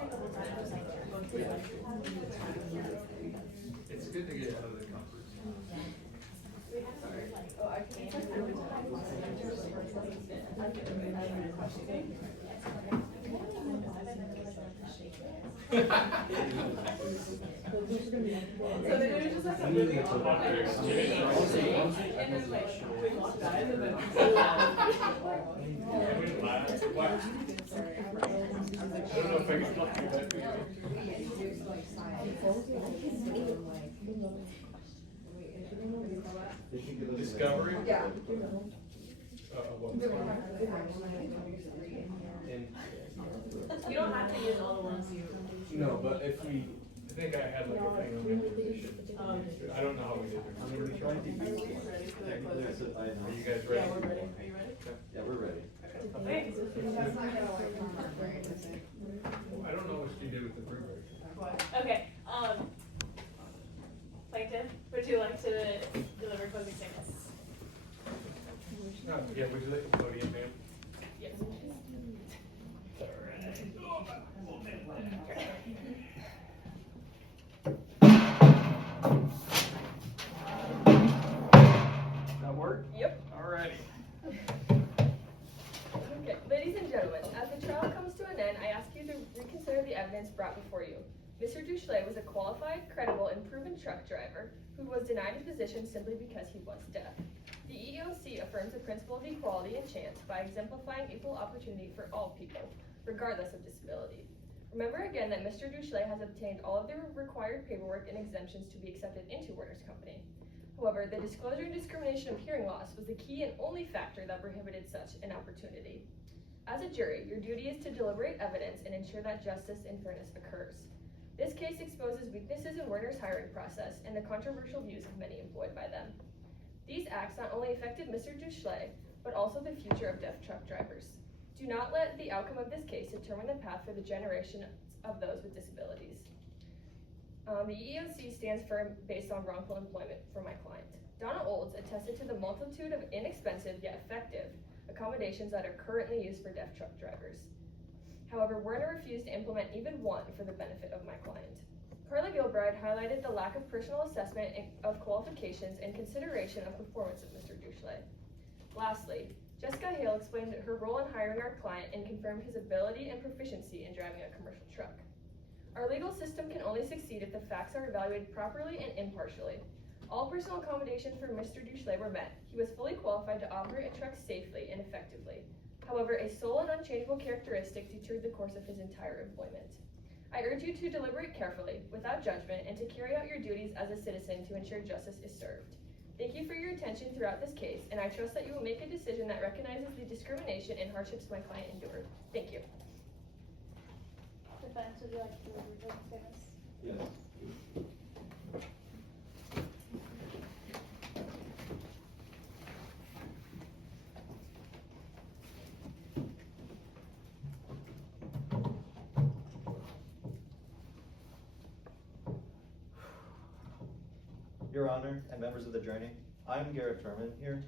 It's good to get out of the comfort zone. So then it was just like a really awkward and then like we walked out and then Why? I don't know if I can help you, but. Discovery? Yeah. What? You don't have to use all the ones you. No, but if we, I think I had like a thing on information. I don't know how we did it. I mean, we tried to use. Are we ready for the closing? There's a- Are you guys ready? Yeah, we're ready. Are you ready? Yeah, we're ready. Okay. That's not gonna like come very interesting. I don't know what she did with the blueberry. Okay, Plankton, would you like to deliver closing statements? Yeah, would you like the podium, ma'am? Yes. That work? Yep. Alrighty. Okay, ladies and gentlemen, as the trial comes to an end, I ask you to reconsider the evidence brought before you. Mr. Duflay was a qualified, credible, and proven truck driver who was denied his position simply because he was deaf. The EEOC affirms the principle of equality and chance by exemplifying equal opportunity for all people, regardless of disability. Remember again that Mr. Duflay has obtained all of the required paperwork and exemptions to be accepted into Werner's Company. However, the disclosure and discrimination of hearing loss was the key and only factor that prohibited such an opportunity. As a jury, your duty is to deliberate evidence and ensure that justice and fairness occurs. This case exposes weaknesses in Werner's hiring process and the controversial views of many employed by them. These acts not only affected Mr. Duflay, but also the future of deaf truck drivers. Do not let the outcome of this case determine the path for the generation of those with disabilities. The EEOC stands firm based on wrongful employment for my client. Donna Olds attested to the multitude of inexpensive yet effective accommodations that are currently used for deaf truck drivers. However, Werner refused to implement even one for the benefit of my client. Carla Gilbride highlighted the lack of personal assessment of qualifications and consideration of performance of Mr. Duflay. Lastly, Jessica Hale explained her role in hiring our client and confirmed his ability and proficiency in driving a commercial truck. Our legal system can only succeed if the facts are evaluated properly and impartially. All personal accommodations for Mr. Duflay were met. He was fully qualified to operate a truck safely and effectively. However, a sole and unchangeable characteristic deterred the course of his entire employment. I urge you to deliberate carefully, without judgment, and to carry out your duties as a citizen to ensure justice is served. Thank you for your attention throughout this case, and I trust that you will make a decision that recognizes the discrimination and hardships my client endured. Thank you. Defense, would you like to read the statements? Yes. Your Honor and members of the jury, I'm Garrett Turman here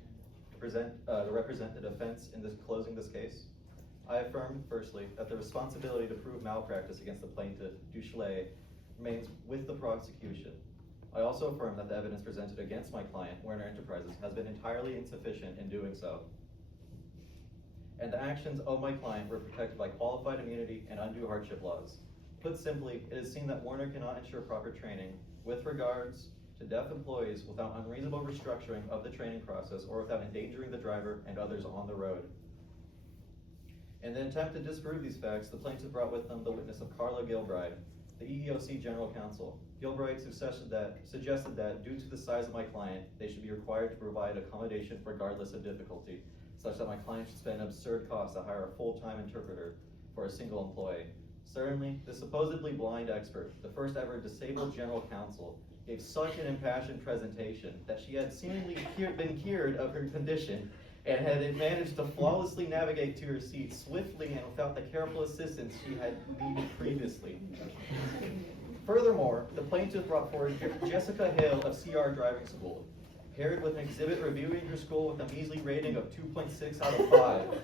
to represent the defense in closing this case. I affirm, firstly, that the responsibility to prove malpractice against the plaintiff, Duchelet, remains with the prosecution. I also affirm that the evidence presented against my client, Werner Enterprises, has been entirely insufficient in doing so. And the actions of my client were protected by qualified immunity and undue hardship laws. Put simply, it is seen that Werner cannot ensure proper training with regards to deaf employees without unreasonable restructuring of the training process or without endangering the driver and others on the road. In the attempt to disprove these facts, the plaintiff brought with them the witness of Carla Gilbride, the EEOC General Counsel. Gilbride suggested that due to the size of my client, they should be required to provide accommodation regardless of difficulty, such that my client should spend absurd costs to hire a full-time interpreter for a single employee. Certainly, the supposedly blind expert, the first ever disabled General Counsel, gave such an impassioned presentation that she had seemingly been cured of her condition and had managed to flawlessly navigate to her seat swiftly and without the careful assistance she had needed previously. Furthermore, the plaintiff brought forward Jessica Hale of CR Driving School, paired with an exhibit reviewing her school with a measly rating of 2.6 out of 5.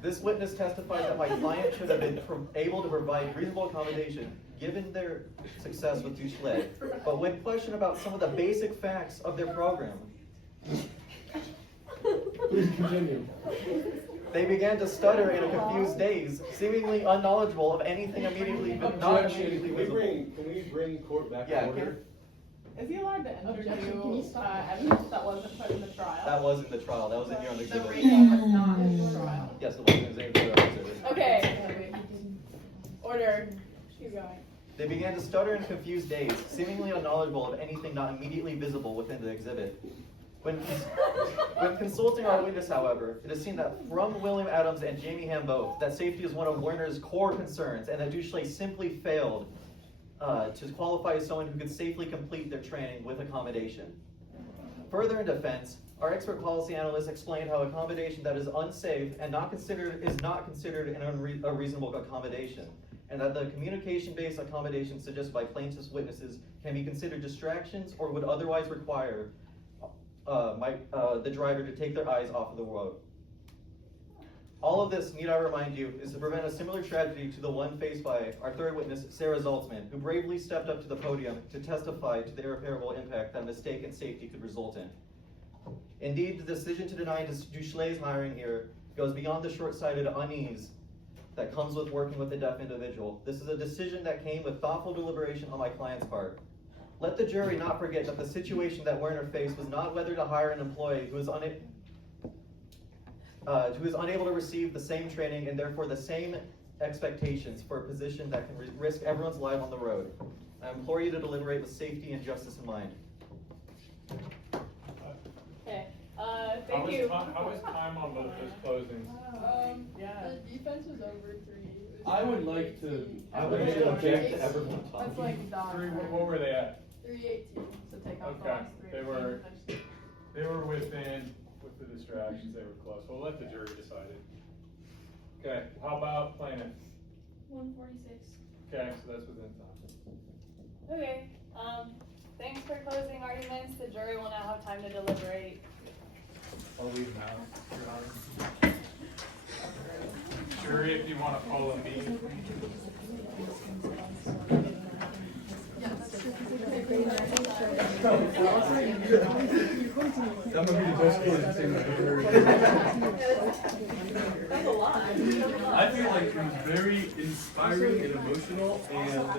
This witness testified that my client should have been able to provide reasonable accommodation given their success with Duchelet, but when questioned about some of the basic facts of their program, Please continue. they began to stutter in a confused daze, seemingly unknowledgeable of anything immediately, but not Objection. immediately Can visible. we bring court back Yeah, to order? Is he allowed to interview evidence that wasn't put in the trial? That was in the trial. That was in your The exhibit. rating was not in the trial. Yes, it was in the exhibit. Okay. Order. Keep going. They began to stutter in a confused daze, seemingly unknowledgeable of anything not immediately visible within the exhibit. When consulting our witness, however, it is seen that from William Adams and Jamie Ham both, that safety is one of Werner's core concerns, and that Duchelet simply failed to qualify as someone who could safely complete their training with accommodation. Further in defense, our expert policy analyst explained how accommodation that is unsafe and is not considered a reasonable accommodation, and that the communication-based accommodations suggested by plaintiff's witnesses can be considered distractions or would otherwise require the driver to take their eyes off of the road. All of this, need I remind you, is to prevent a similar tragedy to the one faced by our third witness, Sarah Zaltzman, who bravely stepped up to the podium to testify to the irreparable impact that mistaken safety could result in. Indeed, the decision to deny Duchelet's hiring here goes beyond the short-sighted unease that comes with working with a deaf individual. This is a decision that came with thoughtful deliberation on my client's part. Let the jury not forget that the situation that Werner faced was not whether to hire an employee who is unable to receive the same training and therefore the same expectations for a position that can risk everyone's life on the road. I implore you to deliberate with safety and justice in mind. Okay. Thank you. How was time on both those closings? Yeah. The defense was over 3. I would like to Okay. object to everyone That's talking. like dog. What were they at? 3:18. So take off the Okay. last three. They were within, with the distractions, they were close. We'll let the jury decide it. Okay, how about plaintiff? 146. Okay, so that's within time. Okay, thanks for closing arguments. The jury will now have time to deliberate. I'll leave now, Your Honor. Jury, if you want to follow me. That might be the best closing statement I've ever heard. That's a lot. I feel like it was very inspiring and emotional and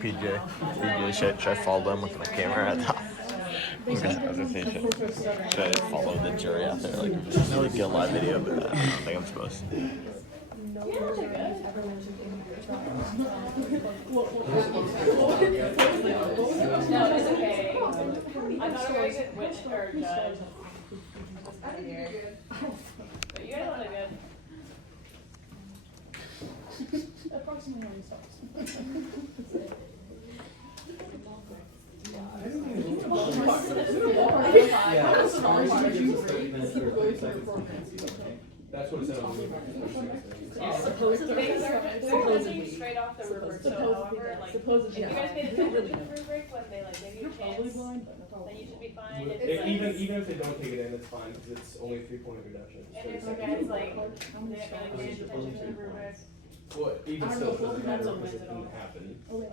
PJ, should I follow them with my camera at the Okay. I was gonna say, should I follow the jury out there? Like, get a live video, but I don't think I'm supposed to. no Yeah, person they're has good. ever mentioned in your trial. No, it's okay. I'm not a very good witch or judge. I think you did good. But you guys all did good. Approximately how many stars? That's what it said on the paper. Supposedly, they're missing straight off the rubric, so however, like, if you guys paid attention to the rubric when they like gave you a chance, then you should be fine. If it's like, Even if they don't take it in, it's fine, because it's only a 3-point reduction. and there's some guys like, they didn't really pay attention to the rubric. Well, even I don't still, know, it doesn't matter well, because it depends on didn't happen. Okay.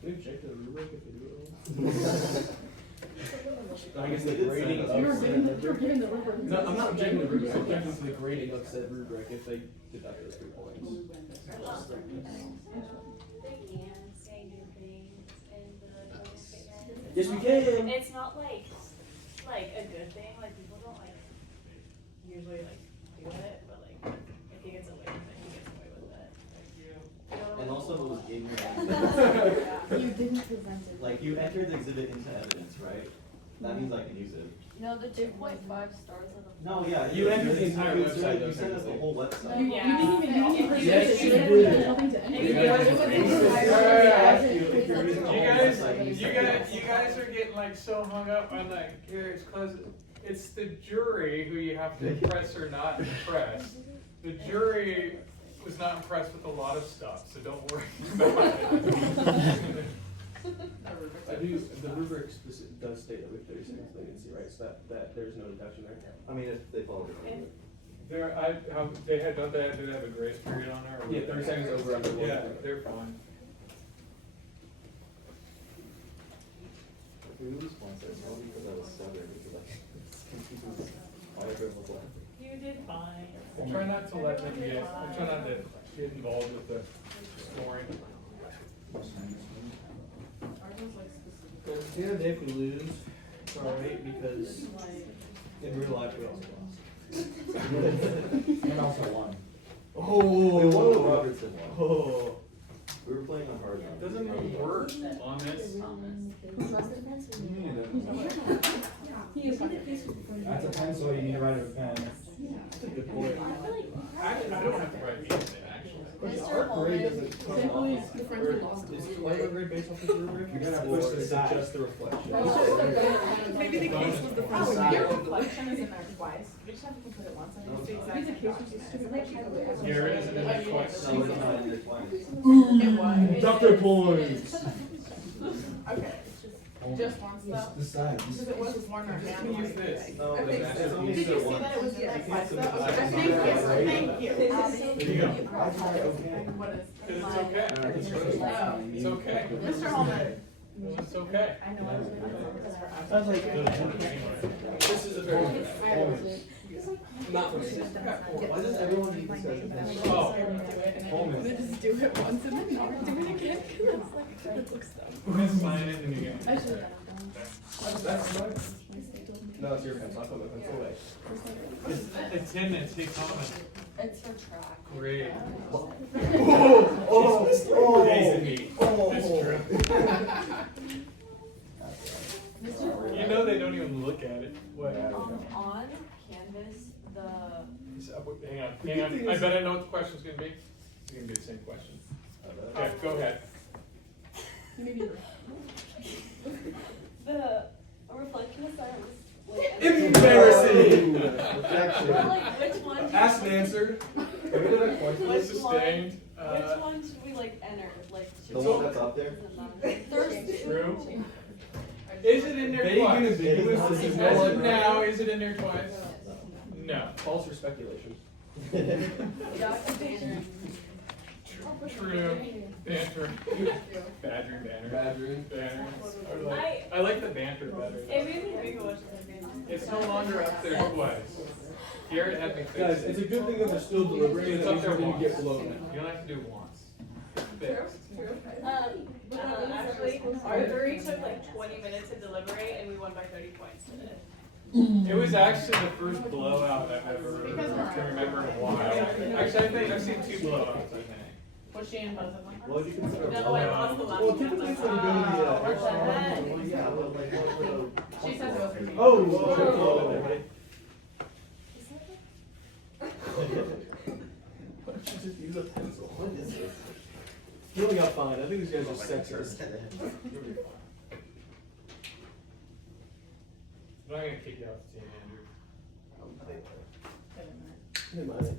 Can we object to the rubric if they do it wrong? I guess the grading of You were given said the rubric. No, I'm not objecting to the rubric, I'm objecting to the grading of said rubric if they deduct those 3 points. They can say new things in the closing statement. Yes, we can. It's not like a good thing, like people don't like usually like do it, but like if he gets away with it, he gets away with it. And also it was ignorant. You didn't present it. Like, you entered the exhibit into evidence, right? That means I can use it. No, the 2.5 stars on the. No, yeah. You entered the entire you website, You though, sent us the technically. whole website. You didn't even know. Yes, you did. You guys are getting like so hung up on like, it's cause it's the jury who you have to impress or not impress. The jury was not impressed with a lot of stuff, so don't worry about it. I do, the rubric does state that we have 30 seconds latency, right, so that there's no deduction there. I mean, if they follow the rubric. Don't they have a grace period on there? or Yeah, 30 seconds over under. Yeah, they're fine. If we lose one, it's probably because I was stubborn, because I confused all I was like. You did fine. I try not to let them get, I try not to get involved with the scoring. At the end of the day, if we lose, it's alright, because in real life, we also lost. And also won. Oh. We won with Robertson won. Oh. We were playing on hard ground. Doesn't it work on this? That's a pencil, you need to write with a pen. That's a good point. I don't have to write anything, actually. Our grade doesn't come Simply off, the friends or we lost. is our grade based off the rubric? You gotta Or push the is it side. just the reflection? Maybe the case was the friends we Your lost. reflection isn't there twice. We just have to put it once and it's the exact Maybe the same case was just document. stupid. Garrett isn't in there twice. No, it's not in there twice. It was. Doctor points! Okay, just once though? The side. Because it was worn or down. Use this. No, Okay, that's so only did you so see once. that it was in there twice though? Thank Okay, thank you, thank you. There you go. What is? Because it's okay. It's okay. Mr. Holman. It's okay. I know I was gonna. Sounds like, this is a very good. Not for me. Why does everyone need this guy's attention? Oh. Holman. They just do it once and then never do it again. It looks dumb. We're gonna sign it and you get. Actually, That's mine. No, it's your pencil, I put my pencil away. Attendance, hey Thomas. It's for track. Great. Oh, More days than me. That's true. You know they don't even look at it. What? On Canvas, Hang on. I bet I know what the question's gonna be. It's gonna be the same question. Yeah, go ahead. the reflection assignment was like. Embarrassing! Or like, which one? Asked and answered. Have we done that twice? Which Sustained. Which one should we like enter? Like, The one that's up there? Thursday. True. Is it in there Vague and twice? ambiguous, this is As no of one- now, is it in there twice? No. False or speculation? True. Banter. Badgering. Badgering. I like the banter better. It made me think of what she said. It's no longer up there twice. Garrett had me fix Guys, it. it's a good thing that they're still deliberating, It's that up there means we're once. gonna get blown now. You don't have to do it once. Fixed. Actually, our three took like 20 minutes to deliberate and we won by 30 points today. It was actually the first blowout I've ever can remember in a while. Actually, I think I've seen 2 blowouts, I think. Was she in both of them? What would you consider? No, I lost the last Well, one. typically it's when you go to the, What the heck? well, yeah, but like, what, She says it was her. oh, whoa. Why don't you just use a pencil? What is this? You only got fine. I think these guys are sexist. I'm not gonna kick you off the team, Andrew. Hey, man.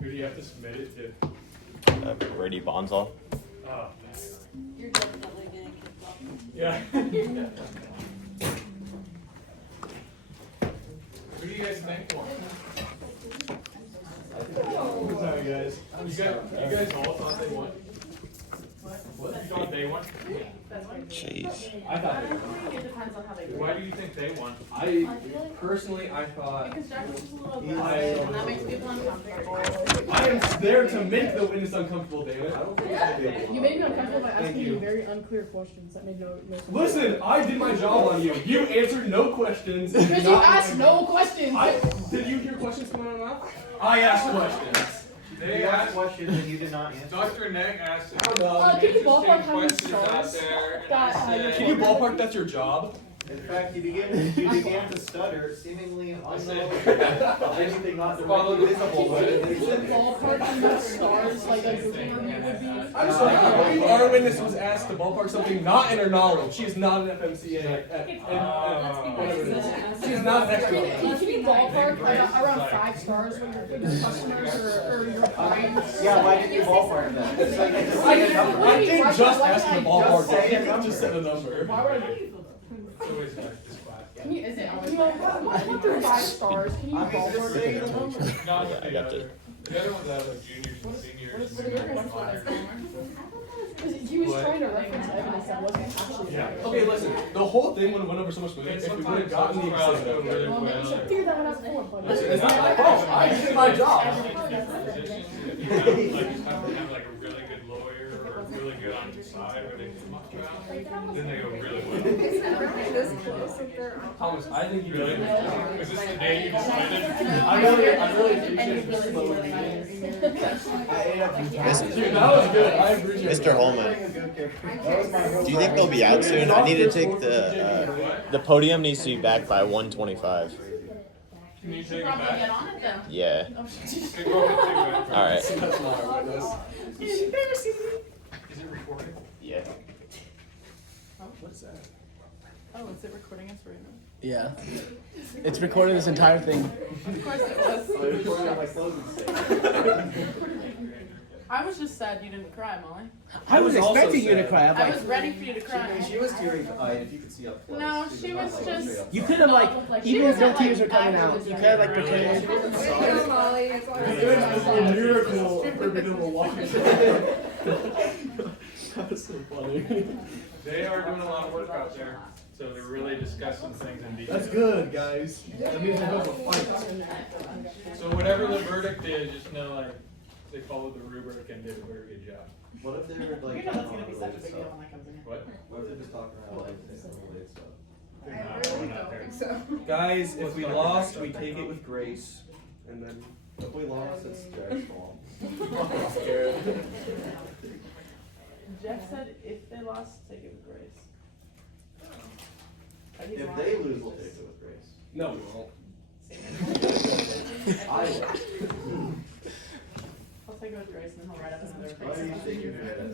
Who do you have to submit it to? Brady Bonzal. Oh, man. You're definitely getting kicked off. Yeah. Who do you guys think won? Sorry, guys. You guys all thought they won? What? You thought they won? Jeez. I thought I think it depends on how they. Why do you think they won? I personally, I thought Because Jack was just a little I- aggressive, and that makes people uncomfortable. I am there to make the witness uncomfortable, damn it. I don't think it's gonna be able to. You made me uncomfortable by Thank asking you. me very unclear questions that made no sense. Listen, I did my job on you. You answered no questions. Because you asked no questions. Did you hear questions coming out of my mouth? I asked questions. They You asked asked, questions and you did not answer. Dr. Neck asked if Oh, no. Can you interesting ballpark how many questions out stars there, that and I you're said, Can you ballpark that's your job? In fact, you began to stutter, seemingly unknown of anything not Follow directly the- visible. Can you ballpark how many stars like a Google review would be? I'm sorry, I believe our witness was asked to ballpark something not in her knowledge. She is not an FMCA. Whatever it is. She is not an expert. Can you ballpark around 5 stars when you're giving customers or your clients? Yeah, why didn't you ballpark that? It's like, it's I like a number. think just asking the ballpark. Just say a You number. just said a number. Why would I? It's always like this class. Can you, is it, can you, what through 5 stars, can you I'm just ballpark saying it? a number. Not Yeah, I the got other. The other ones have like juniors and seniors. What are your questions? Because he was What? trying to reference evidence that wasn't actually Yeah. there. Okay, listen. The whole thing would have went over so much smoother if we would have gotten the Sometimes exhibit. go really Well, maybe you should well. figure that one out before, but. Listen, it's not my fault. I did my job. If you have to have like a really good lawyer or really good on your side where they come up around, then they go really well. This close if they're on. Thomas, I think you Really? did. Is this the day you decided? I really appreciate the slow reading. Dude, that was good. I appreciate it. Mr. Holman, do you think they'll be out soon? I need to take the podium needs to be back by 1:25. Can you take it Probably back? get on it then. Yeah. Okay, go ahead, take it back. All right. That's my witness. Is it recorded? Yeah. What's that? Oh, is it recording us right now? Yeah. It's recording this entire thing. Of course it was. I recorded on my closing statement. I was just sad you didn't cry, Molly. I was also expecting you to sad. cry. I'm I like, was ready for you to cry. She was teary-eyed, if you could see up close. No, she not, was like, just- straight up you front. could have like, She even if no wasn't, tears like, were coming out, actively you could have like Really? pretended. Thank you, Molly. It's It would be a miracle for me to watch. That was so funny. They are doing a lot of work out there, so they're really discussing things in detail. That's good, guys. That means we're going to fight. So whatever the verdict is, just know like they followed the rubric and did a very good job. What if they were like, You know that's gonna be such a unrelated big deal stuff? when that comes in here. What? What if they're just talking around like unrelated stuff? They're I not, really we're not don't there. think so. Guys, if we lost, we take it with grace. And then. If we lost, it's Jack's fault. I'm scared. Jeff said if they lost, take it with grace. But he's If lying. they lose, we'll take it with grace. No, we won't. I will. I'll take it with grace and then he'll write up another. Why do you think you're good at it?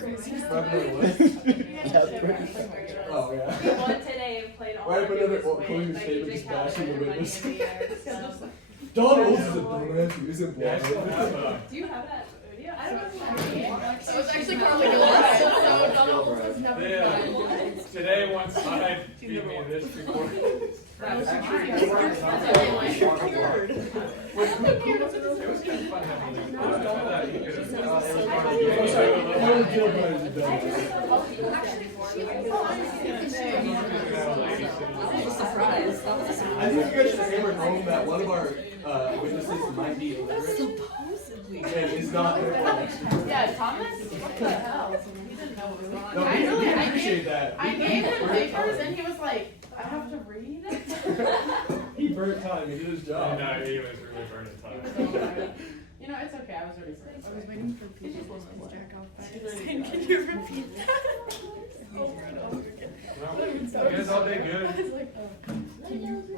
Oh, yeah. We won today and played all Write up our another biggest closing wins, like statement DJ just bashing the Khaled, witness. Money in the Air, stuff. Don Olds is a dumbass who isn't Yeah, I still blind. have, Do you have that video? I don't know if you have it. It was actually Carly Gillespie, so Donald was never Yeah. Today one side beat me this before. That was Actually, fine. it was kind of fun having these. I thought you could have- I'm sorry, Carly Gilbert is a dumbass. I think you guys should hammer home that one of our witnesses might be illiterate. Supposedly. And is not very well extroverted. Yeah, Thomas? What the hell? He didn't know what was going on. No, we appreciate that. I gave him papers and he was like, I have to read? He burnt time, he did his Oh, job. no, he was really burning time. You You know, it's okay, I was already. I was waiting for people to jack off. Can you repeat that? You guys all did good.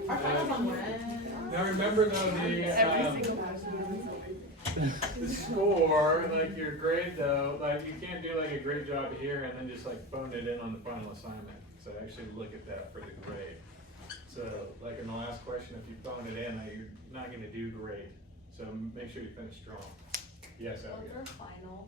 Our finals on when? Now remember though, Every single person. the score, like your grade though, like you can't do like a great job here and then just like phone it in on the final assignment. So actually look at that for the grade. So like in the last question, if you phone it in, like, you're not gonna do great. So make sure you finish strong. Yes, Abigail. Final?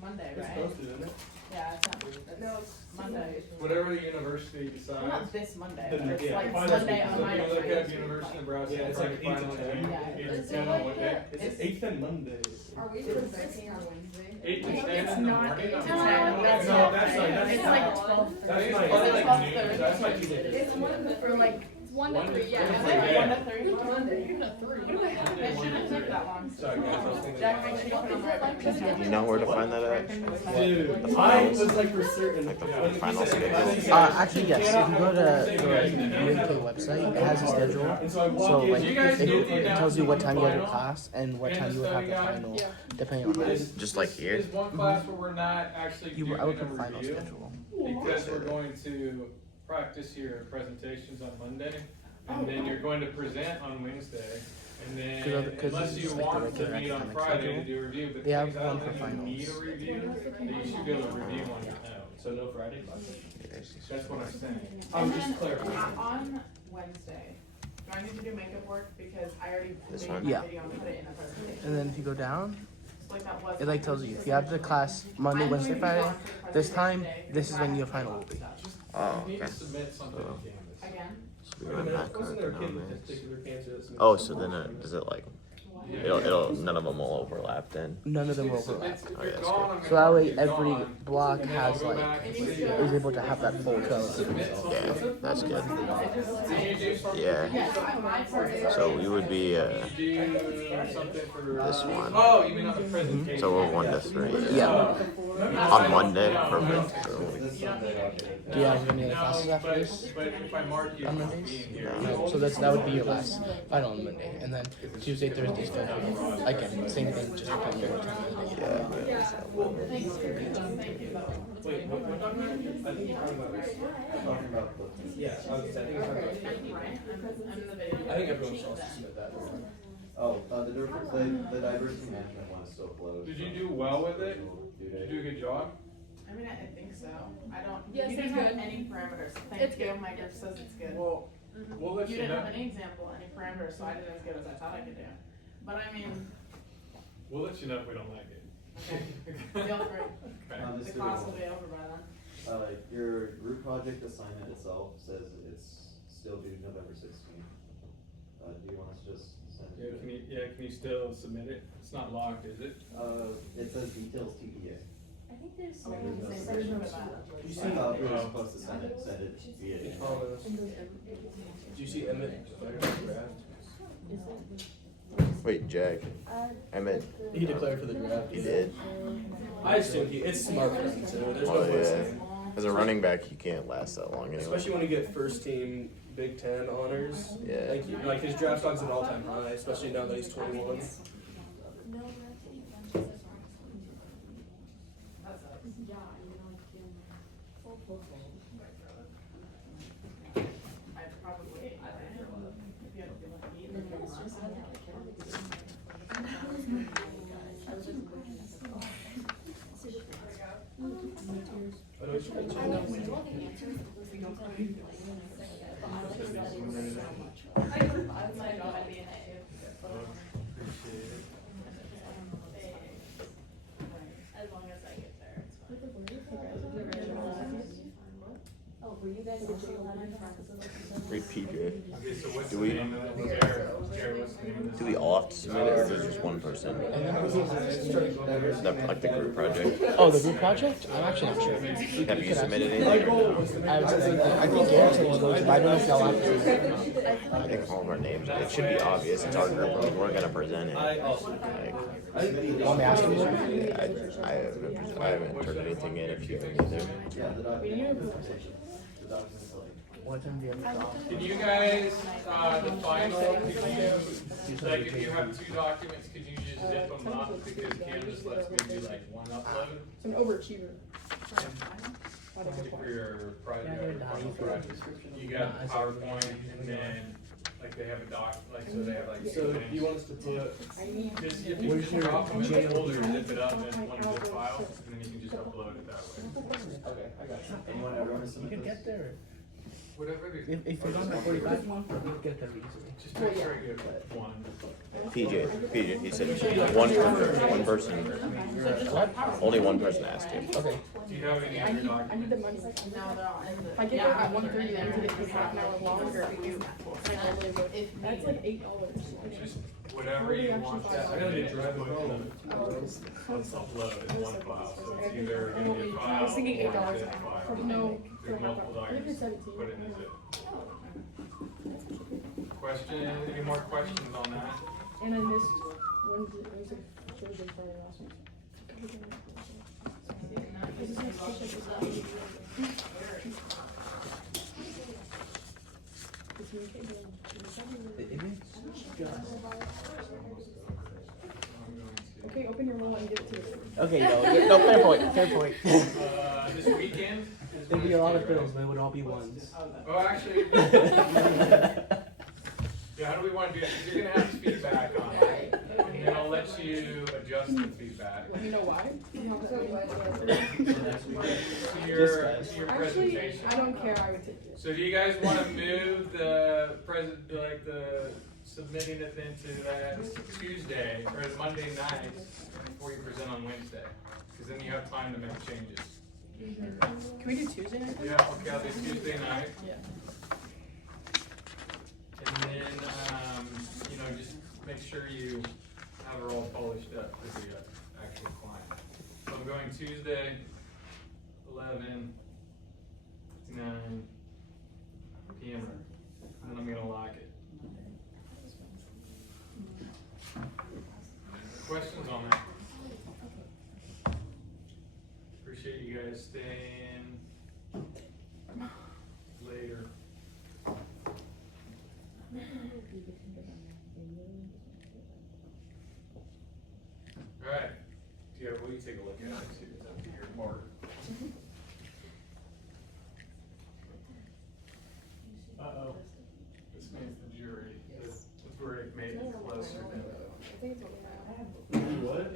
Monday, It's right? posted, isn't it? Yeah, it's not, no, it's Monday. Whatever the university Well, not decides. this Monday, The- but it's yeah, like finals Sunday week. on So my. if you look at University of Nebraska, Yeah, it's like 8 to final 10. June, Yeah. 8 to 10 on what day? It's 8th and Monday. Are we presenting on Wednesday? 8 to 10 It's in the not morning? 8 to on 10. Monday? That's No, not that's right. like, It's that's like 12:30. That's my, It's that's like like noon, that's my Tuesday. It's one For like, It's 1 to 3, One yeah. to Is three. it Yeah. 1 to 3? Monday. It shouldn't take that long. Sorry guys, I was thinking. Jack, make sure you put on the right. Do you know where to find that at? Dude, The I finals? was like for certain. Like the when he final said it, schedule? I think Actually, yes. If you go to the UK website, it has a schedule. And so I walk So in. like, You guys it did the tells you what time you have your final class and what and time the you would have the study guide? final, Yeah. depending on There's- Just like here? There's one class where we're not actually doing I would a put final review schedule. because we're going to practice your presentations on Monday. And then you're going to present on Wednesday. And then, 'Cause unless this you is like the want to regular meet on academic Friday schedule. to do a review, but They have things I don't one for think you need a finals. review, that you should be able to review on your own. So no Friday classes? That's what I'm saying. I'm And just then clarifying. on Wednesday, do I need to do makeup work? Because I already This made one? my Yeah. video and put it in the presentation. And then if you go down, So like that was. it like tells you if you have the class Monday, I'm Wednesday, going to Friday, go for the this time, presentation this is today, when your because I final have will be. stuff. Oh, You need okay. to submit something to Canvas. Again? So we Wait a run minute, back wasn't there a kid with economics. testicular cancer that's. Oh, so then does it like, it'll, none of them will overlap then? None of them will If overlap. you're Oh, yeah, that's gone, I'm So gonna that mark way you every gone, block and then I'll has go like, back and see is able to have that full code. Yeah, that's good. Did you do something? Yeah. Yeah, so my part is. So we would be, Do something for this one. Oh, you mean on the presentation? So we're 1 to 3. Yeah. On Monday, perfect. So, This Sunday, I'll get it. Do you have any other No, classes after but, this? but if I mark you On for Mondays? being here. No. So that would be your last final on Monday, and then Tuesday, Thursday, schedule. Again, same thing, just depending on what time of the day. yeah. Thank you. Wait, what document? I think you're talking about this. Talking about the. Yeah, I was saying, I think you're talking about. I'm in the video. I think everyone should also submit that. Oh, the diversity management one is still closed. Did you do well with it? Due Did date. you do a good job? I mean, I think so. I don't, Yes, you it's didn't have good. any parameters. It's Thank you, good. my group says it's good. Well, we'll let You you didn't know. have any example, any parameters, so I did as good as I thought I could do. But I mean, We'll let you know if we don't like it. feel free. Okay. Just The do class one. will be over by then. Your group project assignment itself says it's still due November 16th. Do you want us to just send Yeah, it? can you still submit it? It's not locked, is it? It says details TPA. I think there's I mean, there's no Version of section. that. You I see, thought we were supposed to send it via email. do you see Emmett declared for the draft? Wait, Jack. Emmett, He declared for the draft. he did? I assume it's smart for him too. There's no Oh, point yeah. saying. As a running back, you can't last that long anyway. Especially when you get first team Big Ten honors. Yeah. Like his draft stock's an all-time high, especially now that he's 21. I probably, I don't know, if you had to be lucky, then you're I know he's pretty chill. As long as I get there, it's fine. Oh, were you guys also having Wait, PJ. Okay, so what's Do the we- name of it? Jared, what's the name of Do this? we all have to submit it, or is there just one person? Like the group project? Oh, the group project? I'm actually not sure. Have you submitted anything or no? I think Garrett said he's going to, but I don't know if y'all have to. I think all of our names, it should be obvious, it's our group, I mean, we're gonna present it. I also. Like, Want me to ask you? I haven't turned anything in if you haven't either. Yeah, the document. The document's like. What time do you have to drop? Can you guys, the final, could you, like, if you have 2 documents, could you just zip them up because Canvas lets me do like one upload. So an overachiever. For your project, you got PowerPoint and then like they have a doc, like so they have like. So you want us to put? Just if you just drop them in the folder, zip it up in one zip file, and then you can just upload it that way. Okay, I got you. And you want everyone to You submit can this? get there. Whatever they. If you're on the 45, you'll get there easily. Just make sure you get one. PJ, he said one person. Only one person asked him. Okay. Do you have any I other need documents? the money. If I get there at 1:30, then to get half an hour longer. That's like $8. Just whatever you want. I know they drive it home. Let's upload in one file, so it's either gonna be a file I was thinking or a $8 zip an hour. file. No, There's multiple documents, put it in a zip. Question, any more questions on that? And I missed Wednesday, Thursday, Friday last week. Okay, open your roll and give it to me. Okay, no, fair point, fair point. This weekend? is There'd be a lot of Wednesday, right? bills, but it would all be ones. Oh, actually. Yeah, how do we want to do it? 'Cause you're gonna have feedback on it, and then I'll let you adjust the feedback. Let me know why. To your presentation. I don't care, I would take it. So do you guys want to move the the submitting it then to that Tuesday or Monday night before you present on Wednesday? Because then you have time to make changes. Can we do Tuesday night? Yeah, okay, I'll do Tuesday night. Yeah. And then, just make sure you have her all polished up for the actual client. So I'm going Tuesday, 11 to 9 p.m. And then I'm gonna lock it. Questions on that? Appreciate you guys staying later. Alright, yeah, will you take a look at it, see if it's up to your mark? Uh-oh, this means the jury, that's where it made it closer. What?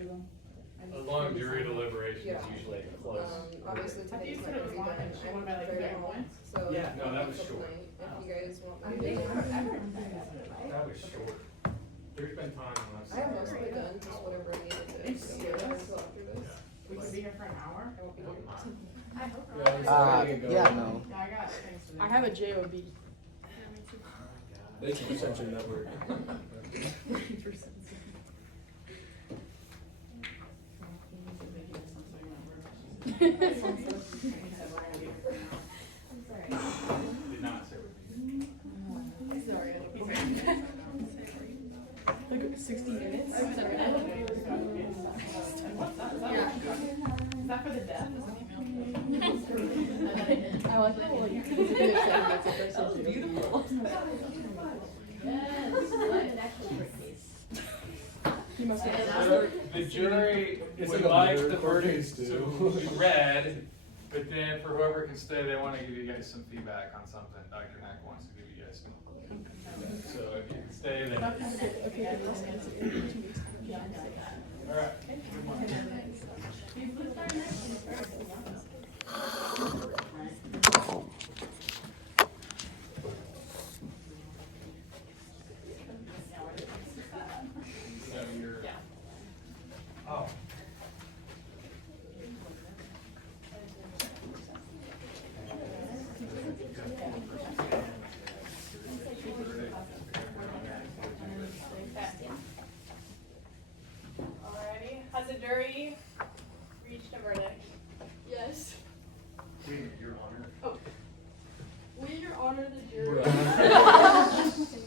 A long jury deliberation is usually close. Obviously I think you today's said not it was gonna be long, done. she wanted by like I'm very 30 long, minutes. so. Yeah, no, that was short. If you guys want I me think to. forever. That was short. There's been time when I've I have seen most of it done, just whatever I needed to. Are you So serious? until after this. We could be here for an hour? I won't be here. I hope Yeah, no. Yeah, I got things to do. I have a JOB. They can set your network. Did not say what Like 60 minutes? Is that for the deaf? I like it. Well, you can get excited. That's the first beautiful. You must have. So the jury It's would like a like mirror the court verdicts case, to too. be read, but then for whoever can stay, they want to give you guys some feedback on something. Dr. Knack wants to give you guys some. So if you can stay, then. Okay, good. 2 weeks. All right. So you're. Oh. Alrighty, has the jury reached a verdict? Yes. Your Honor. We, Your Honor, the jury. Bruh.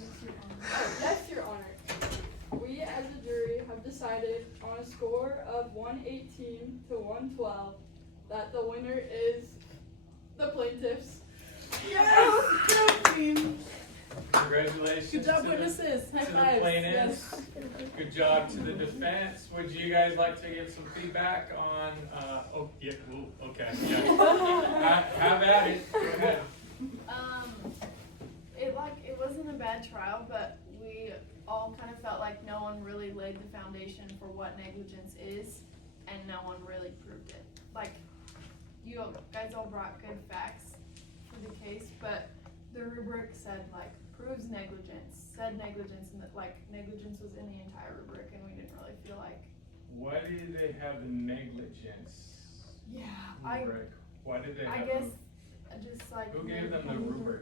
Yes, Your Honor. We, as a jury, have decided on a score of 118 to 112 that the winner is the plaintiffs. Yes! Go team! Congratulations. Good job, to witnesses. The, High to the fives. plaintiffs. Yes. Good job to the defense. Would you guys like to give some feedback on? Oh, yeah. Ooh, okay. Yeah. Have at it. Go ahead. It wasn't a bad trial, but we all kind of felt like no one really laid the foundation for what negligence is, and no one really proved it. Like, you guys all brought good facts for the case, but the rubric said like proves negligence, said negligence, and that like negligence was in the entire rubric, and we didn't really feel like. Why did they have the negligence? Yeah, rubric? Why did they? I have guess them? just like. Who gave them the rubric?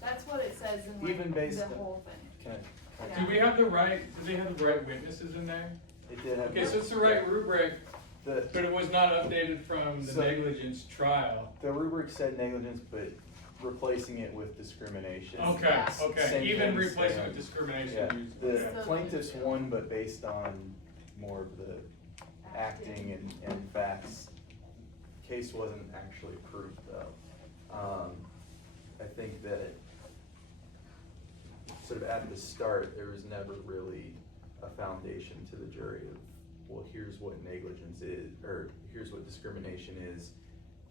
That's what it says in like Even based the on- whole thing. Can Do we have the right? Do they have the right witnesses in there? It did have. Okay, so it's the right rubric, The, but it was not updated from the So- negligence trial. the rubric said negligence, but replacing it with discrimination. Okay, Yeah. okay. Same Even thing, replacing same. with discrimination. Yeah, used- the okay. plaintiffs won, but based on more of the acting and facts. Case wasn't actually proved though. I think that sort of at the start, there was never really a foundation to the jury of, well, here's what negligence is, or here's what discrimination is,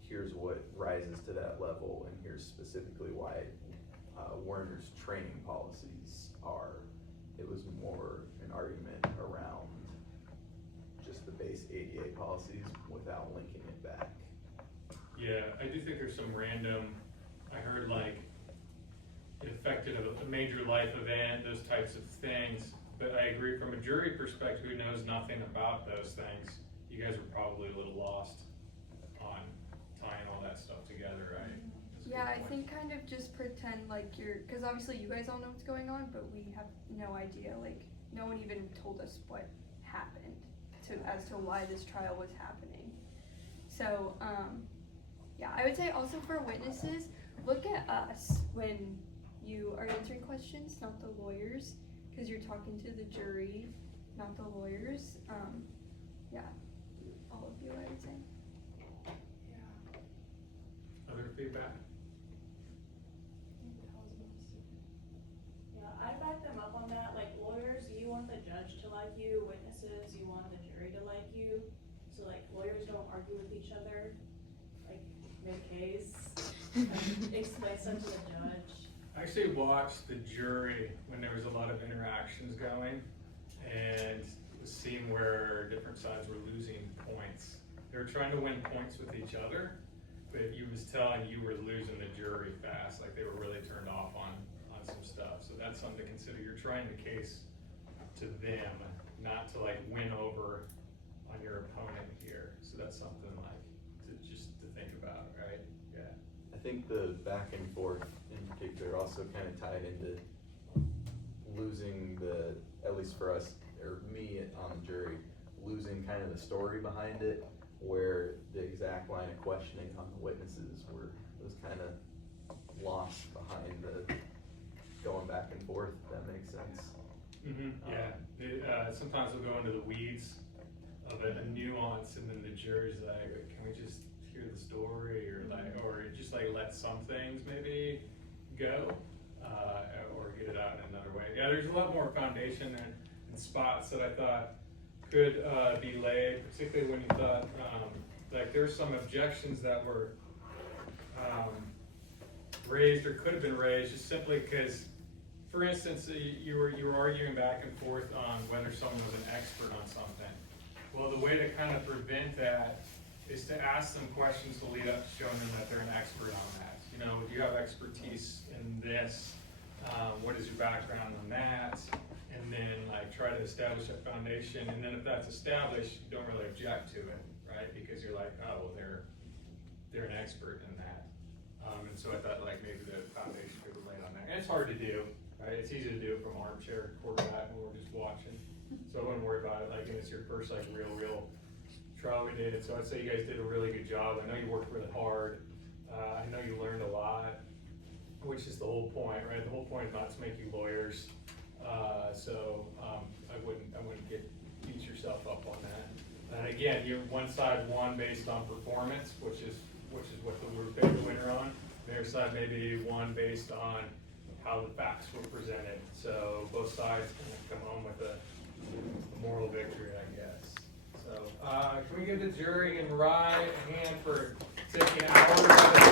here's what rises to that level, and here's specifically why Werner's training policies are. It was more an argument around just the base ADA policies without linking it back. Yeah, I do think there's some random, I heard like, it affected a major life event, those types of things. But I agree from a jury perspective who knows nothing about those things, you guys were probably a little lost on tying all that stuff together, right? That's a Yeah, good I point. think kind of just pretend like because obviously you guys all know what's going on, but we have no idea. Like, no one even told us what happened as to why this trial was happening. So, yeah, I would say also for witnesses, look at us when you are answering questions, not the lawyers, because you're talking to the jury, not the lawyers. Yeah, all of you, I would say. Other feedback? Yeah, I back them up on that. Like lawyers, you want the judge to like you. Witnesses, you want the jury to like you. So like lawyers don't argue with each other. Like mid-case, explain stuff to the judge. I actually watched the jury when there was a lot of interactions going, and it was seen where different sides were losing points. They were trying to win points with each other, but you was telling you were losing the jury fast, like they were really turned off on some stuff. So that's something to consider. You're trying the case to them, not to like win over on your opponent here. So that's something like to think about, right? Yeah. I think the back and forth in particular also kind of tied into losing at least for us, or me on the jury, losing kind of the story behind it, where the exact line of questioning on the witnesses was kind of lost behind the going back and forth, if that makes sense. Yeah, sometimes we'll go into the weeds of a nuance, and then the jury's like, can we just hear the story, or just like let some things maybe go, or get it out in another way. Yeah, there's a lot more foundation and spots that I thought could be laid, particularly when you thought like there's some objections that were raised or could have been raised just simply because, for instance, you were arguing back and forth on whether someone was an expert on something. Well, the way to kind of prevent that is to ask them questions to lead up to showing them that they're an expert on that. You know, do you have expertise in this? What is your background on that? And then like try to establish a foundation. And then if that's established, you don't really object to it, right? Because you're like, oh, well, they're an expert in that. And so I thought like maybe the foundation could be laid on that. And it's hard to do, right? It's easy to do from armchair quarterback when we're just watching. So I wouldn't worry about it. Like it's your first like real trial we did. So I'd say you guys did a really good job. I know you worked really hard. I know you learned a lot, which is the whole point, right? The whole point is not to make you lawyers. So I wouldn't beat yourself up on that. And again, you're one side won based on performance, which is what we picked the winner on. The other side maybe one based on how the facts were presented. So both sides can come home with a moral victory, I guess. So, can we give the jury and Rye a hand for taking hours out of